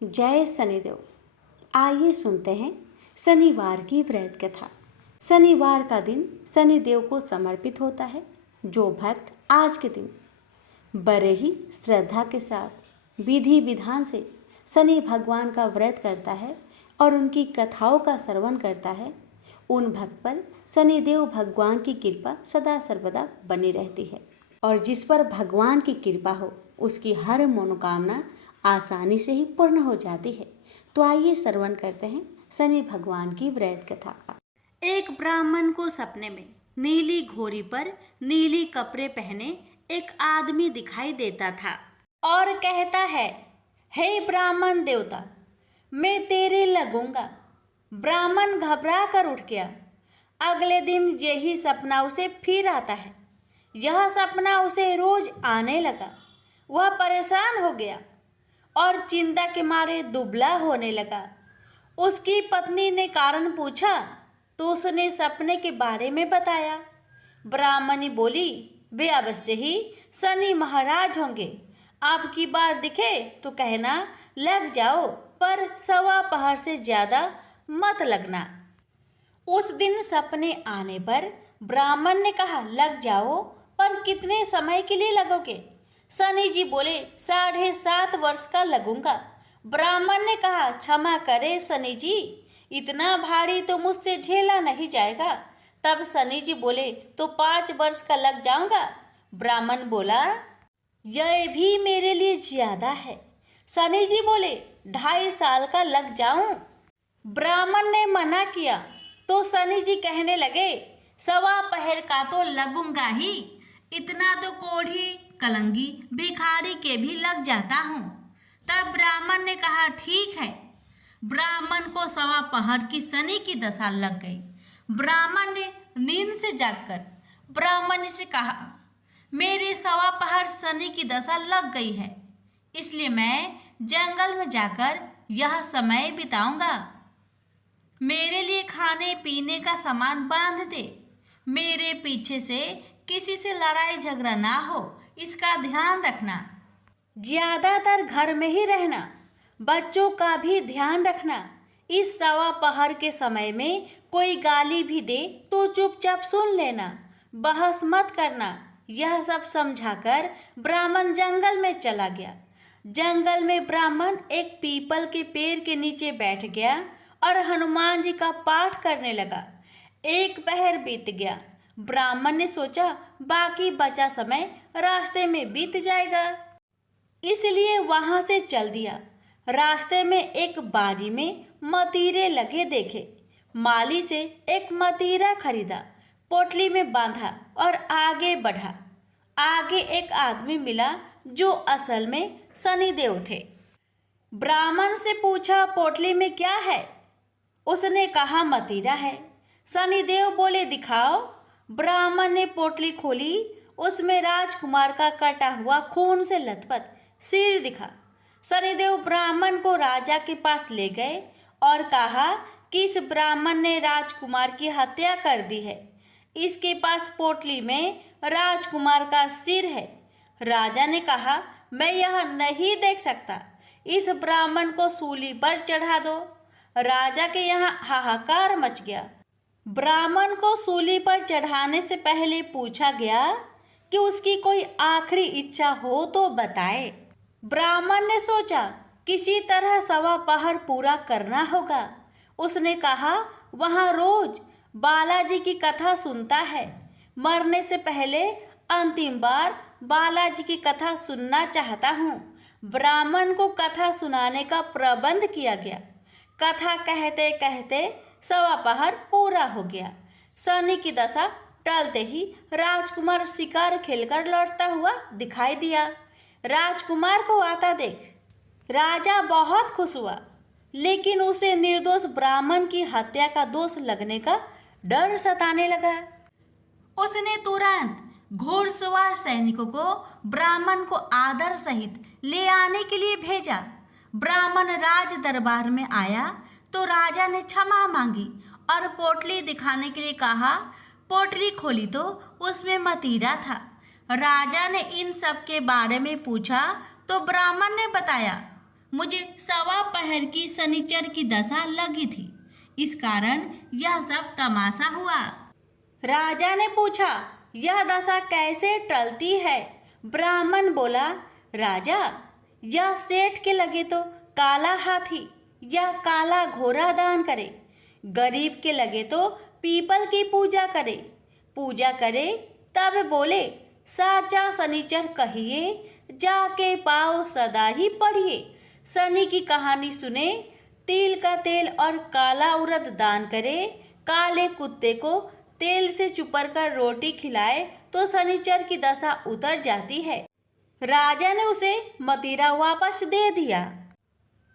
जय शनिदेव। आइए सुनते हैं शनिवार की व्रत कथा। शनिवार का दिन शनिदेव को समर्पित होता है। जो भक्त आज के दिन बड़े ही श्रद्धा के साथ विधि विधान से शनि भगवान का व्रत करता है और उनकी कथाओं का श्रवण करता है, उन भक्त पर शनिदेव भगवान की कृपा सदा सर्वदा बनी रहती है और जिस पर भगवान की कृपा हो उसकी हर मनोकामना आसानी से ही पूर्ण हो जाती है। तो आइए श्रवण करते हैं शनि भगवान की व्रत कथा। एक ब्राह्मण को सपने में नीली घोड़ी पर नीली कपड़े पहने एक आदमी दिखाई देता था और कहता है, हे ब्राह्मण देवता, मैं तेरे लगूंगा। ब्राह्मण घबरा कर उठ गया। अगले दिन यही सपना उसे फिर आता है। यह सपना उसे रोज आने लगा। वह परेशान हो गया और चिंता के मारे दुबला होने लगा। उसकी पत्नी ने कारण पूछा तो उसने सपने के बारे में बताया। ब्राह्मणी बोली, वे अवश्य ही शनि महाराज होंगे। आपकी बार दिखे तो कहना लग जाओ, पर सवा पहर से ज़्यादा मत लगना। उस दिन सपने आने पर ब्राह्मण ने कहा, लग जाओ, पर कितने समय के लिए लगोगे? शनि जी बोले, 7.5 वर्ष का लगूंगा। ब्राह्मण ने कहा, क्षमा करे शनि जी, इतना भारी तो मुझसे झेला नहीं जाएगा। तब शनि जी बोले, तो 5 वर्ष का लग जाऊंगा। ब्राह्मण बोला, यह भी मेरे लिए ज्यादा है। शनि जी बोले, 2.5 साल का लग जाऊं। ब्राह्मण ने मना किया तो शनि जी कहने लगे, सवा पहर का तो लगूंगा ही, इतना तो कोढ़ी कलंगी भिखारी के भी लग जाता हूँ। तब ब्राह्मण ने कहा, ठीक है। ब्राह्मण को सवा पहर की शनि की दशा लग गई। ब्राह्मण ने नींद से जागकर ब्राह्मण से कहा, मेरे सवा पहर शनि की दशा लग गई है, इसलिए मैं जंगल में जाकर यह समय बिताऊंगा। मेरे लिए खाने पीने का सामान बांध दे। मेरे पीछे से किसी से लड़ाई झगड़ा ना हो, इसका ध्यान रखना। ज्यादातर घर में ही रहना। बच्चों का भी ध्यान रखना। इस सवा पहर के समय में कोई गाली भी दे तो चुपचाप सुन लेना, बहस मत करना। यह सब समझाकर ब्राह्मण जंगल में चला गया। जंगल में ब्राह्मण एक पीपल के पेड़ के नीचे बैठ गया और हनुमान जी का पाठ करने लगा। 1 पहर बीत गया। ब्राह्मण ने सोचा बाकी बचा समय रास्ते में बीत जाएगा, इसलिए वहां से चल दिया। रास्ते में एक बारी में मतीरे लगे देखे। माली से एक मतीरा खरीदा, पोटली में बांधा और आगे बढ़ा। आगे एक आदमी मिला जो असल में शनिदेव थे। ब्राह्मण से पूछा, पोटली में क्या है? उसने कहा, मतीरा है। शनिदेव बोले, दिखाओ। ब्राह्मण ने पोटली खोली। उसमें राजकुमार का कटा हुआ खून से लथपथ सिर दिखा। शनिदेव ब्राह्मण को राजा के पास ले गए और कहा कि इस ब्राह्मण ने राजकुमार की हत्या कर दी है। इसके पास पोटली में राजकुमार का सिर है। राजा ने कहा, मैं यह नहीं देख सकता, इस ब्राह्मण को सूली पर चढ़ा दो। राजा के यहाँ हाहाकार मच गया। ब्राह्मण को सूली पर चढ़ाने से पहले पूछा गया कि उसकी कोई आखिरी इच्छा हो तो बताए। ब्राह्मण ने सोचा किसी तरह सवा पहर पूरा करना होगा। उसने कहा, वहाँ रोज बालाजी की कथा सुनता है। मरने से पहले अंतिम बार बालाजी की कथा सुनना चाहता हूँ। ब्राह्मण को कथा सुनाने का प्रबंध किया गया। कथा कहते कहते सवा पहर पूरा हो गया। शनि की दशा टलते ही राजकुमार शिकार खेलकर लौटता हुआ दिखाई दिया। राजकुमार को आता देख राजा बहुत खुश हुआ, लेकिन उसे निर्दोष ब्राह्मण की हत्या का दोष लगने का डर सताने लगा। उसने तुरंत घोड़सवार सैनिकों को ब्राह्मण को आदर सहित ले आने के लिए भेजा। ब्राह्मण राज दरबार में आया तो राजा ने क्षमा मांगी और पोटली दिखाने के लिए कहा। पोटली खोली तो उसमें मतीरा था। राजा ने इन सब के बारे में पूछा तो ब्राह्मण ने बताया। मुझे सवा पहर की शनिचर की दशा लगी थी, इस कारण यह सब तमाशा हुआ। राजा ने पूछा, यह दशा कैसे टलती है? ब्राह्मण बोला, राजा, यह सेठ के लगे तो काला हाथी या काला घोड़ा दान करे, गरीब के लगे तो पीपल की पूजा करे तब बोले, साचा शनिचर कहिए, जाके पाओ सदा ही पढ़िए। शनि की कहानी सुने, तिल का तेल और काला उड़द दान करे, काले कुत्ते को तेल से चुपर कर रोटी खिलाए तो शनिचर की दशा उतर जाती है। राजा ने उसे मदिरा वापस दे दिया।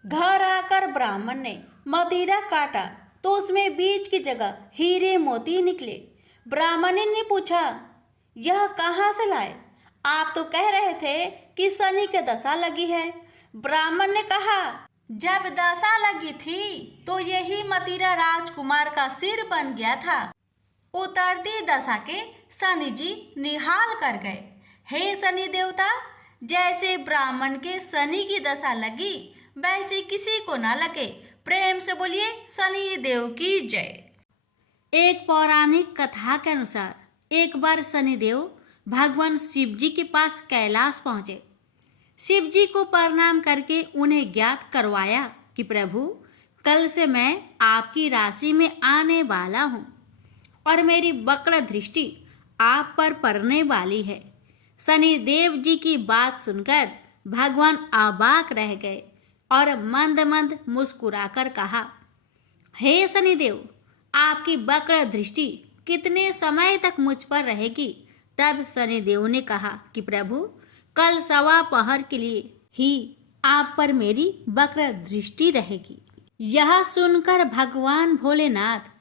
घर आकर ब्राह्मण ने मदिरा काटा तो उसमें बीज की जगह हीरे मोती निकले। ब्राह्मण ने पूछा, यह कहाँ से लाए? आप तो कह रहे थे कि शनि की दशा लगी है। ब्राह्मण ने कहा, जब दशा लगी थी तो यही मदिरा राजकुमार का सिर बन गया था। उतरती दशा के शनि जी निहाल कर गए। हे शनि देवता, जैसे ब्राह्मण के शनि की दशा लगी वैसी किसी को न लगे। प्रेम से बोलिए शनि देव की जय। एक पौराणिक कथा के अनुसार एक बार शनिदेव भगवान शिव जी के पास कैलाश पहुँचे। शिव जी को प्रणाम करके उन्हें ज्ञात करवाया कि प्रभु, कल से मैं आपकी राशि में आने वाला हूँ और मेरी वक्र दृष्टि आप पर पड़ने वाली है। शनिदेव जी की बात सुनकर भगवान अबाक रह गए और मंद मंद मुस्कुराकर कहा, हे शनिदेव, आपकी वक्र दृष्टि कितने समय तक मुझ पर रहेगी? तब शनिदेव ने कहा कि प्रभु, कल सवा पहर के लिए ही आप पर मेरी वक्र दृष्टि रहेगी। यह सुनकर भगवान भोलेनाथ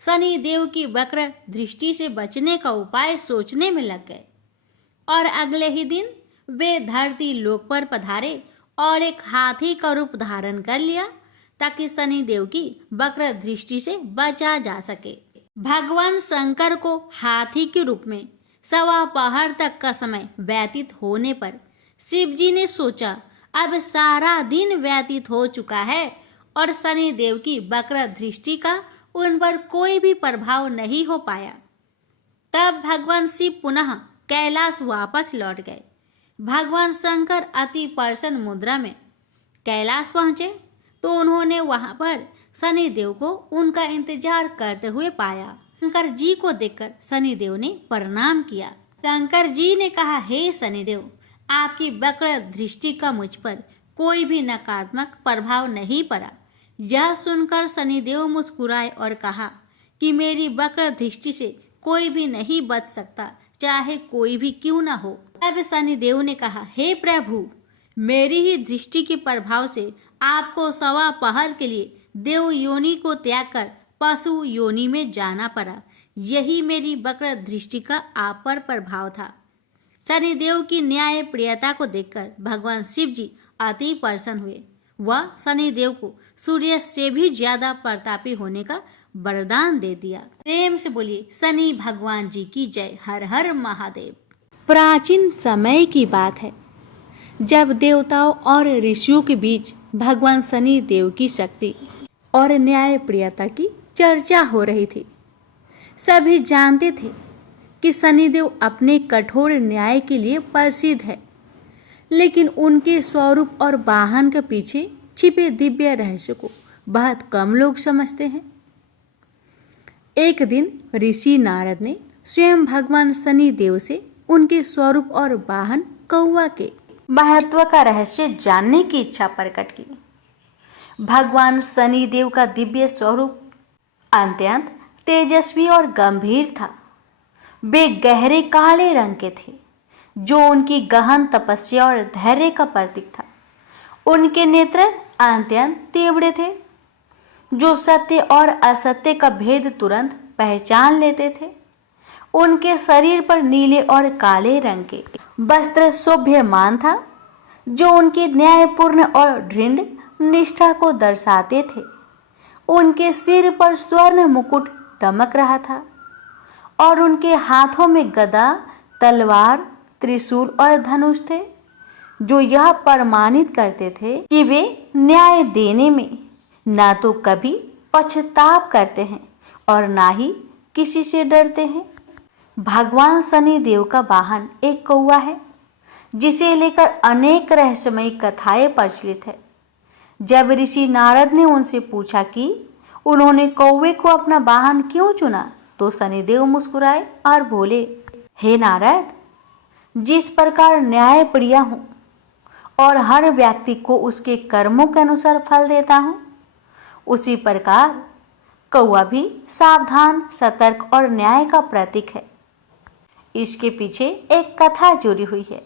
शनिदेव की वक्र दृष्टि से बचने का उपाय सोचने में लग गए और अगले ही दिन वे धरती लोक पर पधारे और एक हाथी का रूप धारण कर लिया ताकि शनिदेव की वक्र दृष्टि से बचा जा सके। भगवान शंकर को हाथी के रूप में सवा पहर तक का समय व्यतीत होने पर शिव जी ने सोचा, अब सारा दिन व्यतीत हो चुका है और शनिदेव की वक्र दृष्टि का उन पर कोई भी प्रभाव नहीं हो पाया। तब भगवान शिव पुनः कैलाश वापस लौट गए। भगवान शंकर अति प्रसन्न मुद्रा में कैलाश पहुँचे तो उन्होंने वहाँ पर शनिदेव को उनका इंतजार करते हुए पाया। शंकर जी को देखकर शनिदेव ने प्रणाम किया। शंकर जी ने कहा, हे शनिदेव, आपकी वक्र दृष्टि का मुझ पर कोई भी नकारात्मक प्रभाव नहीं पड़ा। यह सुनकर शनिदेव मुस्कुराए और कहा कि मेरी वक्र दृष्टि से कोई भी नहीं बच सकता, चाहे कोई भी क्यों न हो। तब शनिदेव ने कहा, हे प्रभु, मेरी ही दृष्टि के प्रभाव से आपको सवा पहर के लिए देव योनि को त्याग कर पशु योनि में जाना पड़ा। यही मेरी वक्र दृष्टि का आप पर प्रभाव था। शनिदेव की न्याय प्रियता को देखकर भगवान शिव जी अति प्रसन्न हुए। वह शनिदेव को सूर्य से भी ज्यादा प्रतापी होने का वरदान दे दिया। प्रेम से बोलिए शनि भगवान जी की जय। हर हर महादेव। प्राचीन समय की बात है, जब देवताओं और ऋषियों के बीच भगवान शनि देव की शक्ति और न्याय प्रियता की चर्चा हो रही थी। सभी जानते थे कि शनिदेव अपने कठोर न्याय के लिए प्रसिद्ध है, लेकिन उनके स्वरूप और वाहन के पीछे छिपे दिव्य रहस्य को बहुत कम लोग समझते हैं। एक दिन ऋषि नारद ने स्वयं भगवान शनि देव से उनके स्वरूप और वाहन कौवा के महत्व का रहस्य जानने की इच्छा प्रकट की। भगवान शनि देव का दिव्य स्वरूप अत्यंत तेजस्वी और गंभीर था। वे गहरे काले रंग के थे, जो उनकी गहन तपस्या और धैर्य का प्रतीक था। उनके नेत्र अत्यंत तीव्र थे, जो सत्य और असत्य का भेद तुरंत पहचान लेते थे। उनके शरीर पर नीले और काले रंग के वस्त्र शोभ्यमान था, जो उनकी न्यायपूर्ण और दृढ़ निष्ठा को दर्शाते थे। उनके सिर पर स्वर्ण मुकुट दमक रहा था और उनके हाथों में गदा, तलवार, त्रिशूल और धनुष थे, जो यह प्रमाणित करते थे कि वे न्याय देने में ना तो कभी पश्चाताप करते हैं और ना ही किसी से डरते हैं। भगवान शनि देव का वाहन एक कौवा है, जिसे लेकर अनेक रहस्यमयी कथाएं प्रचलित है। जब ऋषि नारद ने उनसे पूछा कि उन्होंने कौवे को अपना वाहन क्यों चुना, तो शनिदेव मुस्कुराए और बोले, हे नारद, जिस प्रकार न्याय प्रिय हूँ और हर व्यक्ति को उसके कर्मों के अनुसार फल देता हूँ, उसी प्रकार कौवा भी सावधान, सतर्क और न्याय का प्रतीक है। इसके पीछे एक कथा जुड़ी हुई है।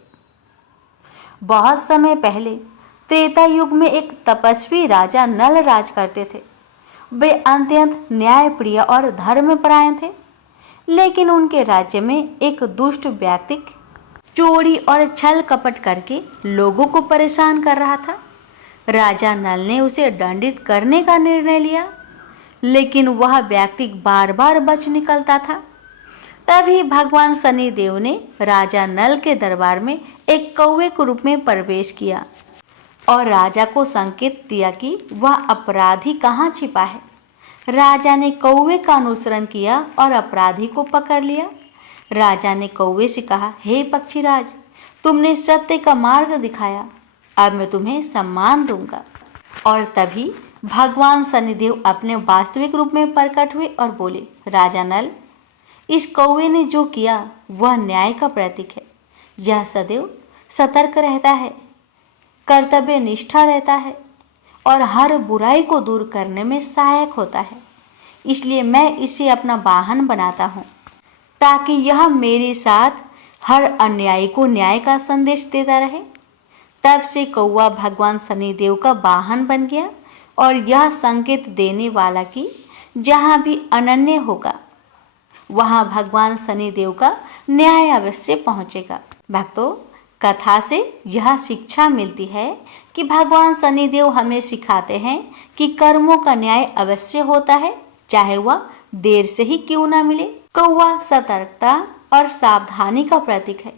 बहुत समय पहले त्रेता युग में एक तपस्वी राजा नल राज करते थे। वे अत्यंत न्यायप्रिय और धर्मपरायण थे, लेकिन उनके राज्य में एक दुष्ट व्यक्ति चोरी और छल कपट करके लोगों को परेशान कर रहा था। राजा नल ने उसे दंडित करने का निर्णय लिया, लेकिन वह व्यक्ति बार बार बच निकलता था। तभी भगवान शनिदेव ने राजा नल के दरबार में एक कौवे के रूप में प्रवेश किया और राजा को संकेत दिया कि वह अपराधी कहाँ छिपा है। राजा ने कौवे का अनुसरण किया और अपराधी को पकड़ लिया। राजा ने कौवे से कहा, हे पक्षीराज, तुमने सत्य का मार्ग दिखाया, अब मैं तुम्हें सम्मान दूंगा। और तभी भगवान शनिदेव अपने वास्तविक रूप में प्रकट हुए और बोले, राजा नल, इस कौवे ने जो किया वह न्याय का प्रतीक है। यह सदैव सतर्क रहता है, कर्तव्य निष्ठा रहता है और हर बुराई को दूर करने में सहायक होता है। इसलिए मैं इसे अपना वाहन बनाता हूँ, ताकि यह मेरे साथ हर अन्यायी को न्याय का संदेश देता रहे। तब से कौवा भगवान शनिदेव का वाहन बन गया और यह संकेत देने वाला कि जहाँ भी अनन्य होगा वहाँ भगवान शनिदेव का न्याय अवश्य पहुँचेगा। भक्तों, कथा से यह शिक्षा मिलती है कि भगवान शनिदेव हमें सिखाते हैं कि कर्मों का न्याय अवश्य होता है, चाहे वह देर से ही क्यों ना मिले। कौवा सतर्कता और सावधानी का प्रतीक है।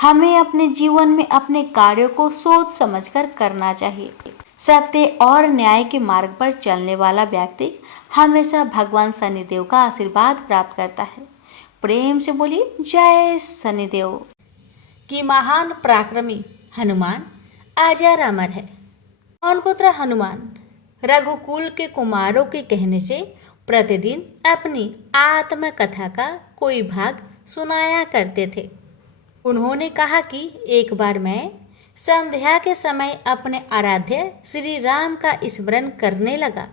हमें अपने जीवन में अपने कार्यों को सोच समझकर करना चाहिए। सत्य और न्याय के मार्ग पर चलने वाला व्यक्ति हमेशा भगवान शनिदेव का आशीर्वाद प्राप्त करता है। प्रेम से बोलिए जय शनिदेव। कि महान पराक्रमी हनुमान अजर अमर है। पवन पुत्र हनुमान रघुकुल के कुमारों के कहने से प्रतिदिन अपनी आत्मकथा का कोई भाग सुनाया करते थे। उन्होंने कहा कि एक बार मैं संध्या के समय अपने आराध्य श्री राम का स्मरण करने लगा,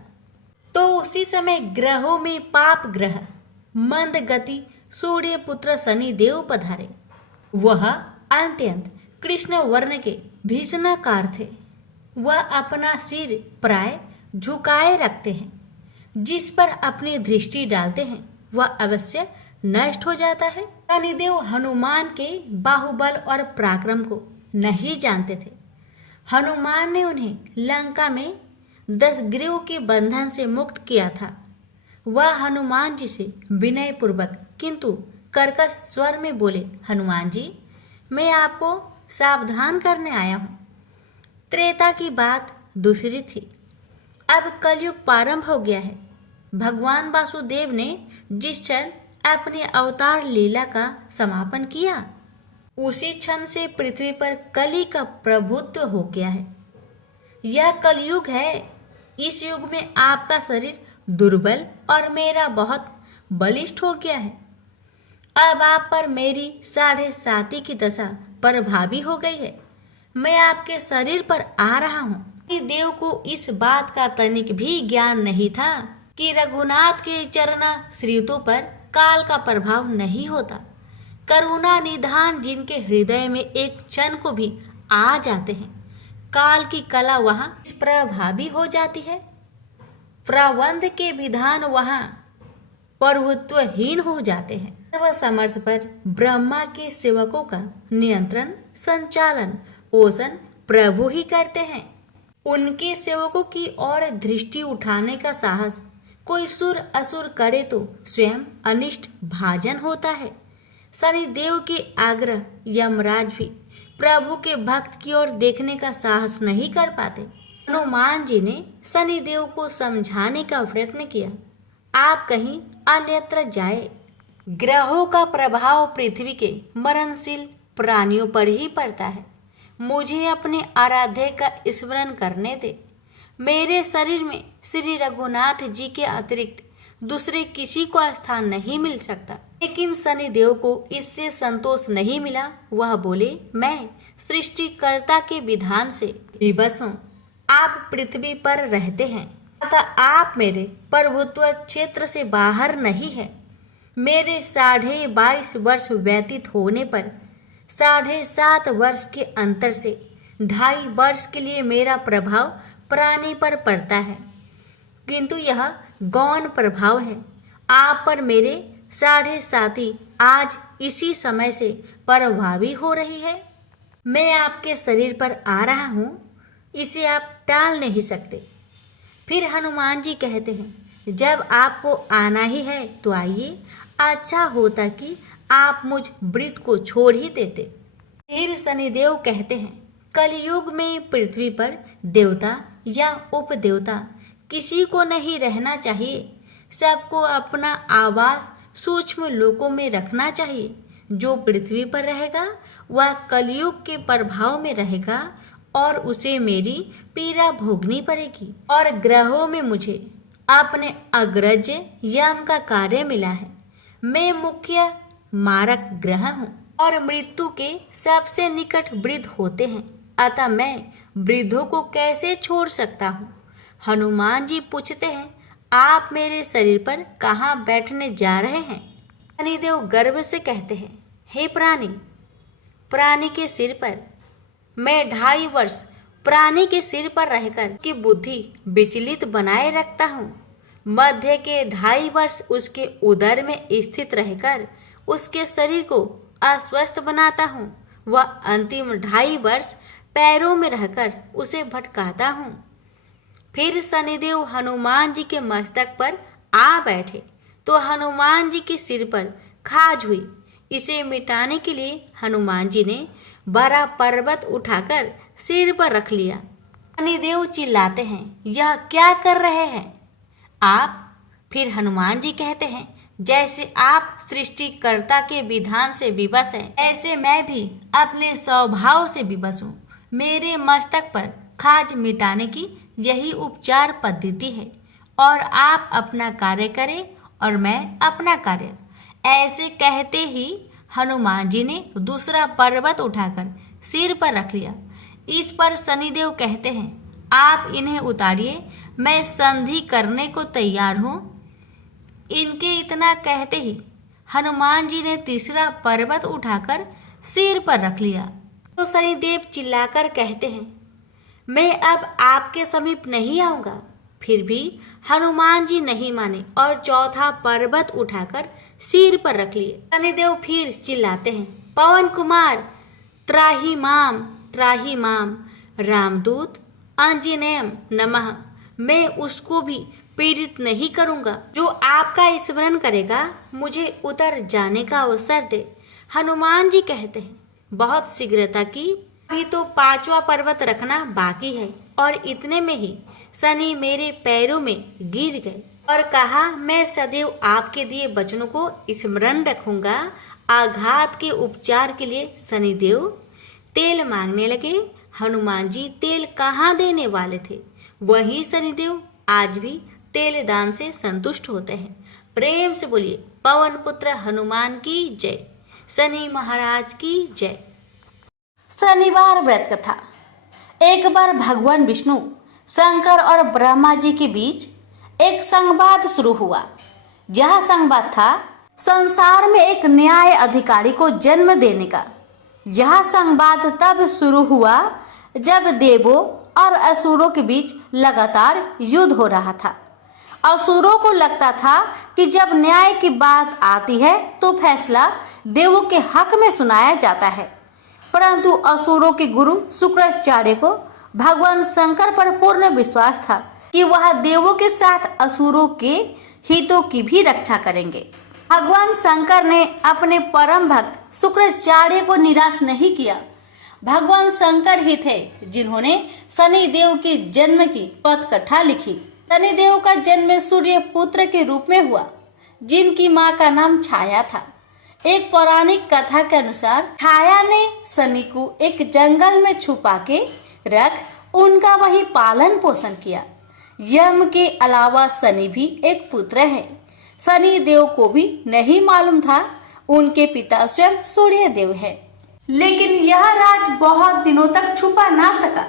तो उसी समय ग्रहों में पाप ग्रह मंद गति सूर्य पुत्र शनि देव पधारे। वह अत्यंत कृष्ण वर्ण के भीषणाकार थे। वह अपना सिर प्राय झुकाए रखते हैं, जिस पर अपनी दृष्टि डालते हैं वह अवश्य नष्ट हो जाता है। शनिदेव हनुमान के बाहुबल और पराक्रम को नहीं जानते थे। हनुमान ने उन्हें लंका में 10 ग्रीव के बंधन से मुक्त किया था। वह हनुमान जी से विनय पूर्वक किंतु कर्कश स्वर में बोले, हनुमान जी, मैं आपको सावधान करने आया हूँ। त्रेता की बात दूसरी थी, अब कलयुग प्रारंभ हो गया है। भगवान वासुदेव ने जिस क्षण अपनी अवतार लीला का समापन किया, उसी क्षण से पृथ्वी पर कली का प्रभुत्व हो गया है। यह कलयुग है। इस युग में आपका शरीर दुर्बल और मेरा बहुत बलिष्ठ हो गया है। अब आप पर मेरी 7.5 की दशा प्रभावी हो गई है। मैं आपके शरीर पर आ रहा हूँ। देव को इस बात का तनिक भी ज्ञान नहीं था कि रघुनाथ के चरणा श्रीतों पर काल का प्रभाव नहीं होता। करुणा निधान जिनके हृदय में एक क्षण को भी आ जाते हैं, काल की कला वहाँ प्रभावी हो जाती है। प्रबंध के विधान वहाँ प्रभुत्वहीन हो जाते हैं। सर्वसमर्थ पर ब्रह्मा के सेवकों का नियंत्रण, संचालन, पोषण प्रभु ही करते हैं। उनके सेवकों की ओर दृष्टि उठाने का साहस कोई सुर असुर करे तो स्वयं अनिष्ट भाजन होता है। शनिदेव के आग्रह यमराज भी प्रभु के भक्त की ओर देखने का साहस नहीं कर पाते। हनुमान जी ने शनिदेव को समझाने का प्रयत्न किया, आप कहीं अन्यत्र जाए। ग्रहों का प्रभाव पृथ्वी के मरणशील प्राणियों पर ही पड़ता है। मुझे अपने आराध्य का स्मरण करने दे। मेरे शरीर में श्री रघुनाथ जी के अतिरिक्त दूसरे किसी को स्थान नहीं मिल सकता। लेकिन शनिदेव को इससे संतोष नहीं मिला। वह बोले, मैं सृष्टिकर्ता के विधान से विवश हूँ। आप पृथ्वी पर रहते हैं, अतः आप मेरे प्रभुत्व क्षेत्र से बाहर नहीं है। मेरे 22.5 वर्ष व्यतीत होने पर 7.5 वर्ष के अंतर से 2.5 वर्ष के लिए मेरा प्रभाव प्राणी पर पड़ता है, किंतु यह गौण प्रभाव है। आप पर मेरे 7.5 आज इसी समय से प्रभावी हो रही है। मैं आपके शरीर पर आ रहा हूँ, इसे आप टाल नहीं सकते। फिर हनुमान जी कहते हैं, जब आपको आना ही है तो आइए। अच्छा होता कि आप मुझ वृत्त को छोड़ ही देते। फिर शनिदेव कहते हैं, कलयुग में पृथ्वी पर देवता या उपदेवता किसी को नहीं रहना चाहिए। सबको अपना आवास सूक्ष्म लोकों में रखना चाहिए। जो पृथ्वी पर रहेगा वह कलयुग के प्रभाव में रहेगा और उसे मेरी पीड़ा भोगनी पड़ेगी। और ग्रहों में मुझे अपने अग्रज यम का कार्य मिला है। मैं मुख्य मारक ग्रह हूँ और मृत्यु के सबसे निकट वृद्ध होते हैं, अतः मैं वृद्धों को कैसे छोड़ सकता हूँ। हनुमान जी पूछते हैं, आप मेरे शरीर पर कहाँ बैठने जा रहे हैं। शनिदेव गर्व से कहते हैं, हे प्राणी के सिर पर। मैं 2.5 वर्ष प्राणी के सिर पर रहकर की बुद्धि विचलित बनाए रखता हूँ। मध्य के 2.5 वर्ष उसके उदर में स्थित रहकर उसके शरीर को अस्वस्थ बनाता हूँ। वह अंतिम 2.5 वर्ष पैरों में रहकर उसे भटकाता हूँ। फिर शनिदेव हनुमान जी के मस्तक पर आ बैठे तो हनुमान जी के सिर पर खाज हुई। इसे मिटाने के लिए हनुमान जी ने बड़ा पर्वत उठाकर सिर पर रख लिया। शनिदेव चिल्लाते हैं, यह क्या कर रहे हैं आप। फिर हनुमान जी कहते हैं, जैसे आप सृष्टिकर्ता के विधान से विवश हैं, ऐसे मैं भी अपने स्वभाव से विवश हूँ। मेरे मस्तक पर खाज मिटाने की यही उपचार पद्धति है और आप अपना कार्य करें और मैं अपना कार्य। ऐसे कहते ही हनुमान जी ने दूसरा पर्वत उठाकर सिर पर रख लिया। इस पर शनिदेव कहते हैं, आप इन्हें उतारिए, मैं संधि करने को तैयार हूँ। इनके इतना कहते ही हनुमान जी ने तीसरा पर्वत उठाकर सिर पर रख लिया। तो शनिदेव चिल्लाकर कहते हैं, मैं अब आपके समीप नहीं आऊँगा। फिर भी हनुमान जी नहीं माने और चौथा पर्वत उठाकर सिर पर रख लिए। शनिदेव फिर चिल्लाते हैं, पवन कुमार त्राहि माम रामदूत आंजनेयम नमः। मैं उसको भी पीड़ित नहीं करूँगा जो आपका स्मरण करेगा। मुझे उतर जाने का अवसर दे। हनुमान जी कहते हैं, बहुत शीघ्रता की, अभी तो 5वां पर्वत रखना बाकी है। और इतने में ही शनि मेरे पैरों में गिर गए और कहा, मैं सदैव आपके दिए वचनों को स्मरण रखूंगा। आघात के उपचार के लिए शनिदेव तेल मांगने लगे। हनुमान जी तेल कहाँ देने वाले थे, वही शनिदेव आज भी तेल दान से संतुष्ट होते हैं। प्रेम से बोलिए, पवन पुत्र हनुमान की जय, शनि महाराज की जय। शनिवार व्रत कथा। एक बार भगवान विष्णु, शंकर और ब्रह्मा जी के बीच एक संवाद शुरू हुआ। यह संवाद था संसार में एक न्याय अधिकारी को जन्म देने का। यह संवाद तब शुरू हुआ जब देवों और असुरों के बीच लगातार युद्ध हो रहा था। असुरों को लगता था कि जब न्याय की बात आती है तो फैसला देवों के हक में सुनाया जाता है, परंतु असुरों के गुरु शुक्राचार्य को भगवान शंकर पर पूर्ण विश्वास था कि वह देवों के साथ असुरों के हितों की भी रक्षा करेंगे। भगवान शंकर ने अपने परम भक्त शुक्राचार्य को निराश नहीं किया। भगवान शंकर ही थे जिन्होंने शनिदेव के जन्म की पटकथा लिखी। शनिदेव का जन्म सूर्य पुत्र के रूप में हुआ, जिनकी मां का नाम छाया था। एक पौराणिक कथा के अनुसार छाया ने शनि को एक जंगल में छुपा के रख उनका वही पालन पोषण किया। यम के अलावा शनि भी एक पुत्र है। शनि देव को भी नहीं मालूम था उनके पिता स्वयं सूर्य देव है। लेकिन यह राज बहुत दिनों तक छुपा ना सका,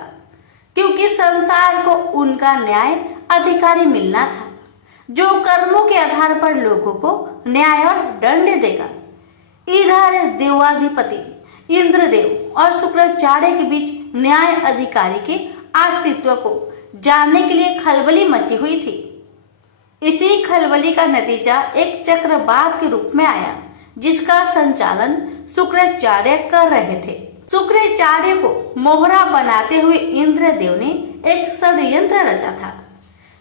क्योंकि संसार को उनका न्याय अधिकारी मिलना था, जो कर्मों के आधार पर लोगों को न्याय और दंड देगा। इधर देवाधिपति इंद्रदेव और शुक्राचार्य के बीच न्याय अधिकारी के अस्तित्व को जानने के लिए खलबली मची हुई थी। इसी खलबली का नतीजा एक चक्रवात के रूप में आया, जिसका संचालन शुक्राचार्य कर रहे थे। शुक्राचार्य को मोहरा बनाते हुए इंद्रदेव ने एक षड्यंत्र रचा था।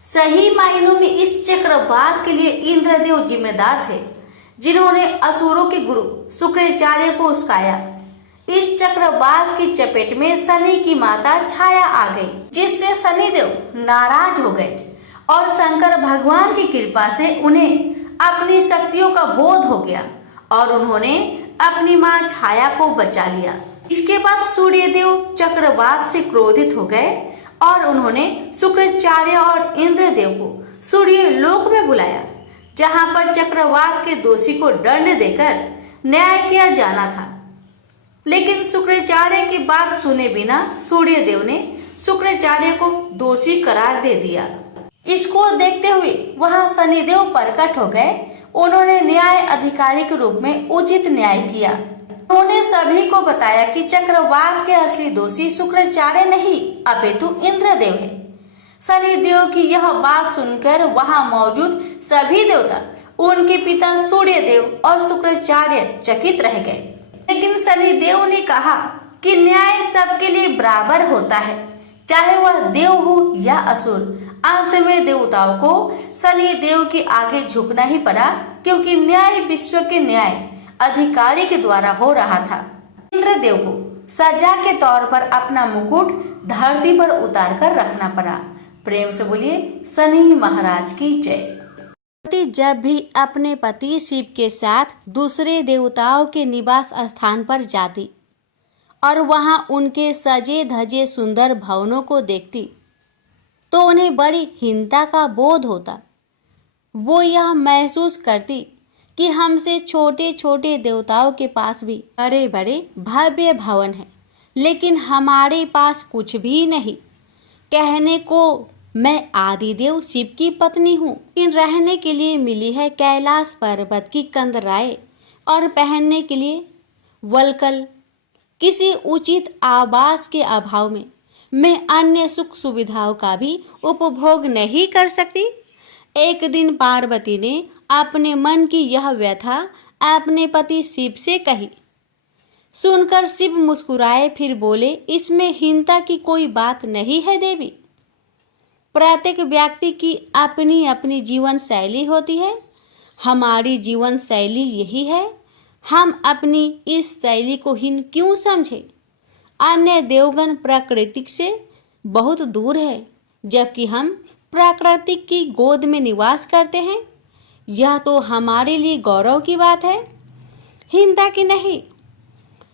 सही मायनों में इस चक्रवात के लिए इंद्रदेव जिम्मेदार थे, जिन्होंने असुरों के गुरु शुक्राचार्य को उस्काया। इस चक्रवात की चपेट में शनि की माता छाया आ गई, जिससे शनिदेव नाराज हो गए और शंकर भगवान की कृपा से उन्हें अपनी शक्तियों का बोध हो गया और उन्होंने अपनी मां छाया को बचा लिया। इसके बाद सूर्यदेव चक्रवात से क्रोधित हो गए और उन्होंने शुक्राचार्य और इंद्रदेव को सूर्य लोक में बुलाया, जहां पर चक्रवात के दोषी को दंड देकर न्याय किया जाना था। लेकिन शुक्राचार्य की बात सुने बिना सूर्यदेव ने शुक्राचार्य को दोषी करार दे दिया। इसको देखते हुए वहां शनिदेव प्रकट हो गए। उन्होंने न्याय अधिकारी के रूप में उचित न्याय किया। उन्होंने सभी को बताया कि चक्रवात के असली दोषी शुक्राचार्य नहीं अपितु इंद्रदेव है। शनिदेव की यह बात सुनकर वहां मौजूद सभी देवता, उनके पिता सूर्यदेव और शुक्राचार्य चकित रह गए। लेकिन शनिदेव ने कहा कि न्याय सबके लिए बराबर होता है, चाहे वह देव हो या असुर। अंत में देवताओं को शनिदेव के आगे झुकना ही पड़ा, क्योंकि न्याय विश्व के न्याय अधिकारी के द्वारा हो रहा था। इंद्रदेव को सजा के तौर पर अपना मुकुट धरती पर उतार कर रखना पड़ा। प्रेम से बोलिए शनि महाराज की जय। जब भी अपने पति शिव के साथ दूसरे देवताओं के निवास स्थान पर जाती और वहां उनके सजे धजे सुंदर भवनों को देखती, तो उन्हें बड़ी हीनता का बोध होता। वो यह महसूस करती कि हमसे छोटे छोटे देवताओं के पास भी बड़े बड़े भव्य भवन हैं, लेकिन हमारे पास कुछ भी नहीं। कहने को मैं आदिदेव शिव की पत्नी हूँ, लेकिन रहने के लिए मिली है कैलाश पर्वत की कंदराएं और पहनने के लिए वल्कल। किसी उचित आवास के अभाव में मैं अन्य सुख सुविधाओं का भी उपभोग नहीं कर सकती। एक दिन पार्वती ने अपने मन की यह व्यथा अपने पति शिव से कही। सुनकर शिव मुस्कुराए, फिर बोले, इसमें हीनता की कोई बात नहीं है देवी। प्रत्येक व्यक्ति की अपनी अपनी जीवन शैली होती है। हमारी जीवन शैली यही है, हम अपनी इस शैली को हीन क्यों समझे। अन्य देवगण प्राकृतिक से बहुत दूर है, जबकि हम प्राकृतिक की गोद में निवास करते हैं। यह तो हमारे लिए गौरव की बात है, हीनता की नहीं।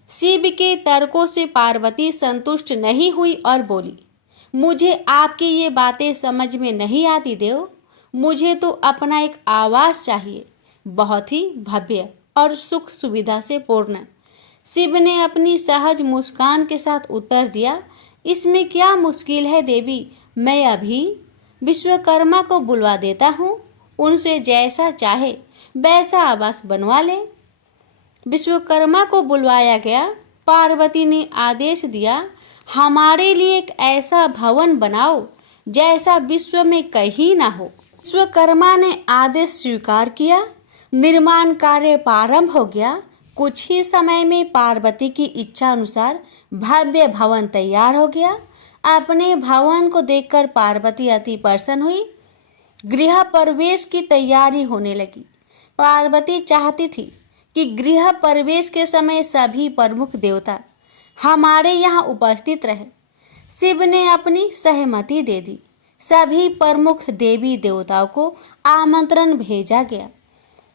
शिव के तर्कों से पार्वती संतुष्ट नहीं हुई और बोली, मुझे आपकी ये बातें समझ में नहीं आती देव। मुझे तो अपना एक आवास चाहिए, बहुत ही भव्य और सुख सुविधा से पूर्ण। शिव ने अपनी सहज मुस्कान के साथ उत्तर दिया, इसमें क्या मुश्किल है देवी। मैं अभी विश्वकर्मा को बुलवा देता हूँ, उनसे जैसा चाहे वैसा आवास बनवा ले। विश्वकर्मा को बुलवाया गया। पार्वती ने आदेश दिया, हमारे लिए एक ऐसा भवन बनाओ जैसा विश्व में कहीं ना हो। विश्वकर्मा ने आदेश स्वीकार किया। निर्माण कार्य प्रारंभ हो गया। कुछ ही समय में पार्वती की इच्छा अनुसार भव्य भवन तैयार हो गया। अपने भवन को देखकर पार्वती अति प्रसन्न हुई। गृह प्रवेश की तैयारी होने लगी। पार्वती चाहती थी कि गृह प्रवेश के समय सभी प्रमुख देवता हमारे यहाँ उपस्थित रहे। शिव ने अपनी सहमति दे दी। सभी प्रमुख देवी देवताओं को आमंत्रण भेजा गया।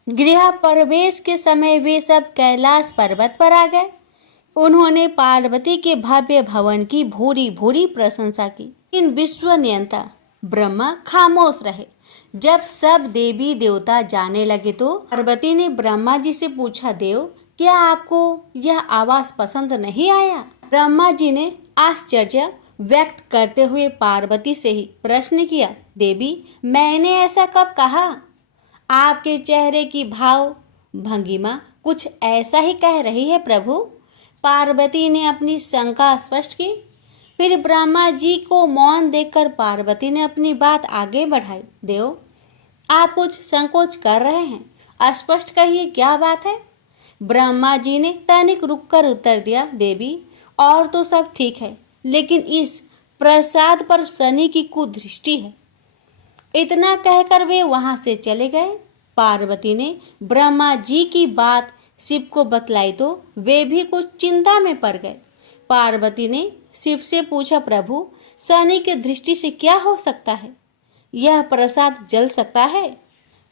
गृह प्रवेश के समय वे सब कैलाश पर्वत पर आ गए। उन्होंने पार्वती के भव्य भवन की भूरी भूरी प्रशंसा की। इन विश्व नियंता ब्रह्मा खामोश रहे। जब सब देवी देवता जाने लगे तो पार्वती ने ब्रह्मा जी से पूछा, देव, क्या आपको यह आवास पसंद नहीं आया? ब्रह्मा जी ने आश्चर्य व्यक्त करते हुए पार्वती से ही प्रश्न किया, देवी, मैंने ऐसा कब कहा? आपके चेहरे की भाव भंगिमा कुछ ऐसा ही कह रही है प्रभु। पार्वती ने अपनी शंका स्पष्ट की। फिर ब्रह्मा जी को मौन देखकर पार्वती ने अपनी बात आगे बढ़ाई। देव, आप कुछ संकोच कर रहे हैं, स्पष्ट कहिए क्या बात है? ब्रह्मा जी ने तनिक रुककर उत्तर दिया, देवी, और तो सब ठीक है, लेकिन इस प्रसाद पर शनि की कुदृष्टि है। इतना कहकर वे वहां से चले गए। पार्वती ने ब्रह्मा जी की बात शिव को बतलाई तो वे भी कुछ चिंता में पड़ गए। पार्वती ने शिव से पूछा, प्रभु, शनि की दृष्टि से क्या हो सकता है? यह प्रसाद जल सकता है?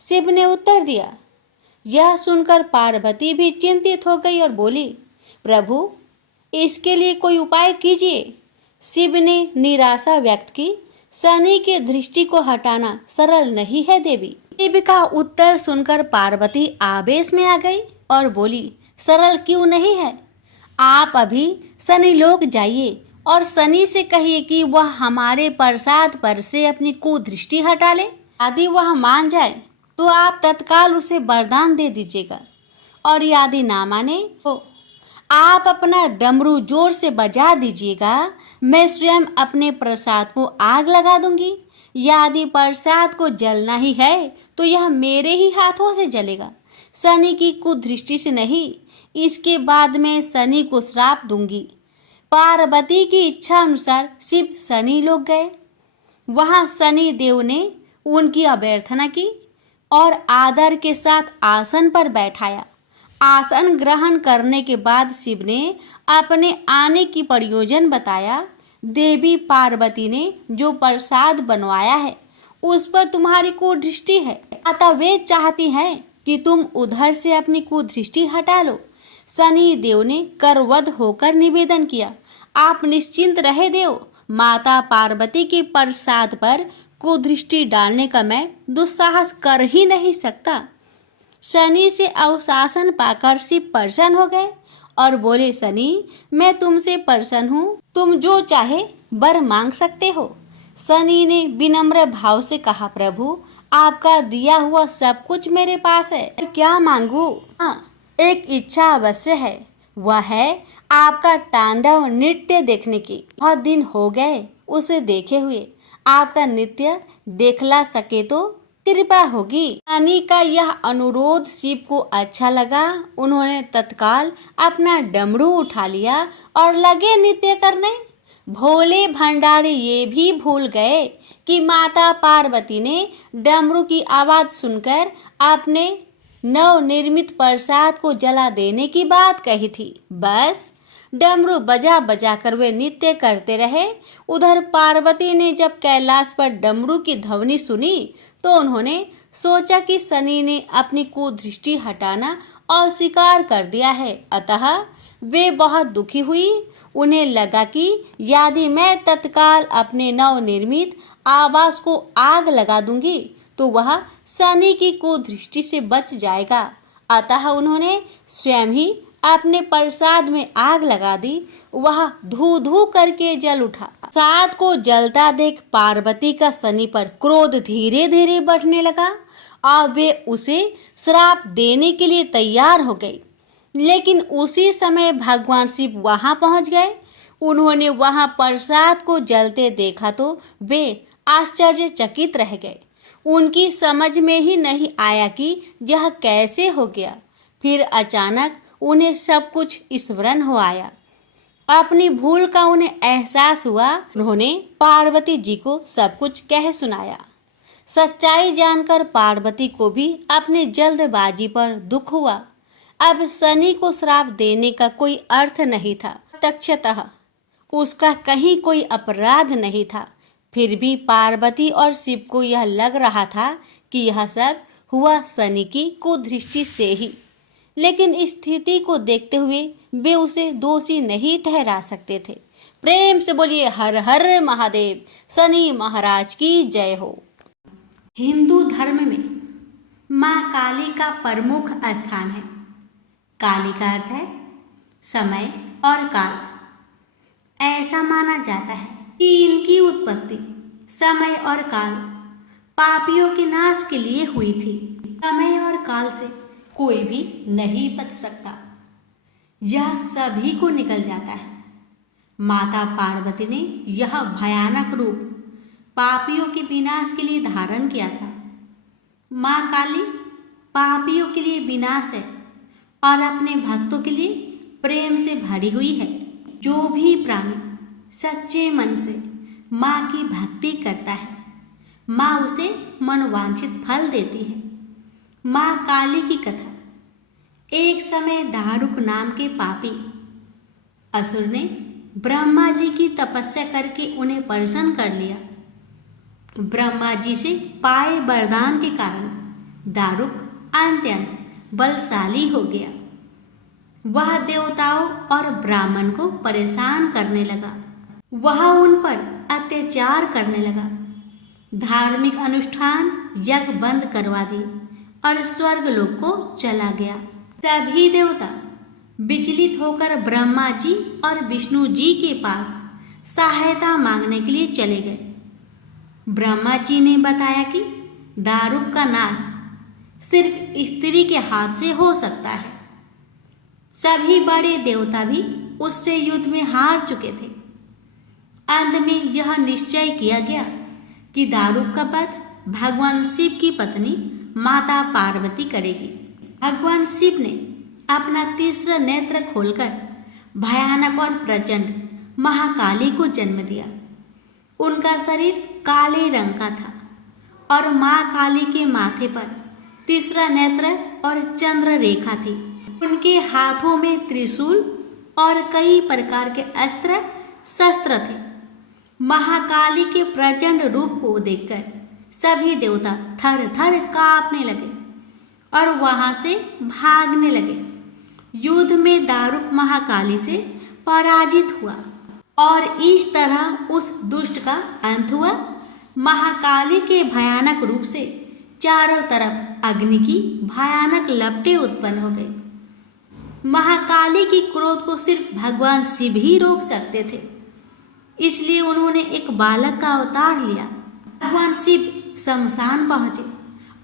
शिव ने उत्तर दिया। यह सुनकर पार्वती भी चिंतित हो गई और बोली, प्रभु, इसके लिए कोई उपाय कीजिए। शिव ने निराशा व्यक्त की। शनि की दृष्टि को हटाना सरल नहीं है देवी। शिव का उत्तर सुनकर पार्वती आवेश में आ गई और बोली, सरल क्यों नहीं है? आप अभी शनि लोक जाइए और शनि से कहिए कि वह हमारे प्रसाद पर से अपनी कुदृष्टि हटा ले। यदि वह मान जाए तो आप तत्काल उसे वरदान दे दीजिएगा, और यदि ना माने तो आप अपना डमरू जोर से बजा दीजिएगा। मैं स्वयं अपने प्रसाद को आग लगा दूंगी। यदि प्रसाद को जलना ही है तो यह मेरे ही हाथों से जलेगा, शनि की कुदृष्टि से नहीं। इसके बाद मैं शनि को श्राप दूंगी। पार्वती की इच्छा अनुसार शिव शनि लोक गए। वहां शनि देव ने उनकी अभ्यर्थना की और आदर के साथ आसन पर बैठाया। आसन ग्रहण करने के बाद शिव ने अपने आने की प्रयोजन बताया। देवी पार्वती ने जो प्रसाद बनवाया है उस पर तुम्हारी कुदृष्टि है, अतः वे चाहती हैं कि तुम उधर से अपनी कुदृष्टि हटा लो। शनि देव ने करवध होकर निवेदन किया, आप निश्चिंत रहे देव, माता पार्वती के प्रसाद पर कुदृष्टि डालने का मैं दुस्साहस कर ही नहीं सकता। शनि से अवशासन पाकर शिव प्रसन्न हो गए और बोले, शनि, मैं तुमसे प्रसन्न हूँ, तुम जो चाहे वर मांग सकते हो। शनि ने विनम्र भाव से कहा, प्रभु, आपका दिया हुआ सब कुछ मेरे पास है, क्या मांगू? हाँ, एक इच्छा अवश्य है, वह है आपका तांडव नृत्य देखने की। बहुत दिन हो गए उसे देखे हुए, आपका नृत्य देखला सके तो कृपा होगी। शनि का यह अनुरोध शिव को अच्छा लगा। उन्होंने तत्काल अपना डमरू उठा लिया और लगे नृत्य करने। भोले भंडारी ये भी भूल गए कि माता पार्वती ने डमरू की आवाज सुनकर अपने नवनिर्मित प्रसाद को जला देने की बात कही थी। बस डमरू बजा बजा कर वे नृत्य करते रहे। उधर पार्वती ने जब कैलाश पर डमरू की ध्वनि सुनी तो उन्होंने सोचा कि शनि ने अपनी कुदृष्टि हटाना अस्वीकार कर दिया है, अतः वे बहुत दुखी हुई। उन्हें लगा कि यदि मैं तत्काल अपने नवनिर्मित आवास को आग लगा दूंगी तो वह शनि की कुदृष्टि से बच जाएगा। अतः उन्होंने स्वयं ही अपने प्रसाद में आग लगा दी। वह धू धू करके जल उठा। प्रसाद को जलता देख पार्वती का शनि पर क्रोध धीरे धीरे बढ़ने लगा और वे उसे श्राप देने के लिए तैयार हो गई। लेकिन उसी समय भगवान शिव वहां पहुंच गए। उन्होंने वहां प्रसाद को जलते देखा तो वे आश्चर्यचकित रह गए। उनकी समझ में ही नहीं आया कि यह कैसे हो गया। फिर अचानक उन्हें सब कुछ स्मरण हो आया। अपनी भूल का उन्हें एहसास हुआ। उन्होंने पार्वती जी को सब कुछ कह सुनाया। सच्चाई जानकर पार्वती को भी अपने जल्दबाजी पर दुख हुआ। अब शनि को श्राप देने का कोई अर्थ नहीं था। प्रत्यक्षतः उसका कहीं कोई अपराध नहीं था, फिर भी पार्वती और शिव को यह लग रहा था कि यह सब हुआ शनि की कुदृष्टि से ही। लेकिन इस स्थिति को देखते हुए वे उसे दोषी नहीं ठहरा सकते थे। प्रेम से बोलिए हर हर महादेव, शनि महाराज की जय हो। हिंदू धर्म में माँ काली का प्रमुख स्थान है। काली का अर्थ है समय और काल। ऐसा माना जाता है कि इनकी उत्पत्ति समय और काल पापियों के नाश के लिए हुई थी। समय और काल से कोई भी नहीं बच सकता, यह सभी को निकल जाता है। माता पार्वती ने यह भयानक रूप पापियों के विनाश के लिए धारण किया था। माँ काली पापियों के लिए विनाश है और अपने भक्तों के लिए प्रेम से भरी हुई है। जो भी प्राणी सच्चे मन से माँ की भक्ति करता है, माँ उसे मनोवांछित फल देती है। माँ काली की कथा। एक समय दारुक नाम के पापी असुर ने ब्रह्मा जी की तपस्या करके उन्हें प्रसन्न कर लिया। ब्रह्मा जी से पाए वरदान के कारण दारुक अत्यंत बलशाली हो गया। वह देवताओं और ब्राह्मण को परेशान करने लगा। वह उन पर अत्याचार करने लगा। धार्मिक अनुष्ठान यज्ञ बंद करवा दिए और स्वर्गलोक को चला गया। सभी देवता विचलित होकर ब्रह्मा जी और विष्णु जी के पास सहायता मांगने के लिए चले गए। ब्रह्मा जी ने बताया कि दारुक का नाश सिर्फ स्त्री के हाथ से हो सकता है। सभी बड़े देवता भी उससे युद्ध में हार चुके थे। अंत में यह निश्चय किया गया कि दारुक का वध भगवान शिव की पत्नी माता पार्वती करेगी। भगवान शिव ने अपना तीसरा नेत्र खोलकर भयानक और प्रचंड महाकाली को जन्म दिया। उनका शरीर काले रंग का था और माँ काली के माथे पर तीसरा नेत्र और चंद्र रेखा थी। उनके हाथों में त्रिशूल और कई प्रकार के अस्त्र शस्त्र थे। महाकाली के प्रचंड रूप को देखकर सभी देवता थर थर कांपने लगे और वहां से भागने लगे। युद्ध में दारुक महाकाली से पराजित हुआ और इस तरह उस दुष्ट का अंत हुआ। महाकाली के भयानक रूप से चारों तरफ अग्नि की भयानक लपटें उत्पन्न हो गई। महाकाली की क्रोध को सिर्फ भगवान शिव ही रोक सकते थे, इसलिए उन्होंने एक बालक का अवतार लिया। भगवान शिव शमशान पहुंचे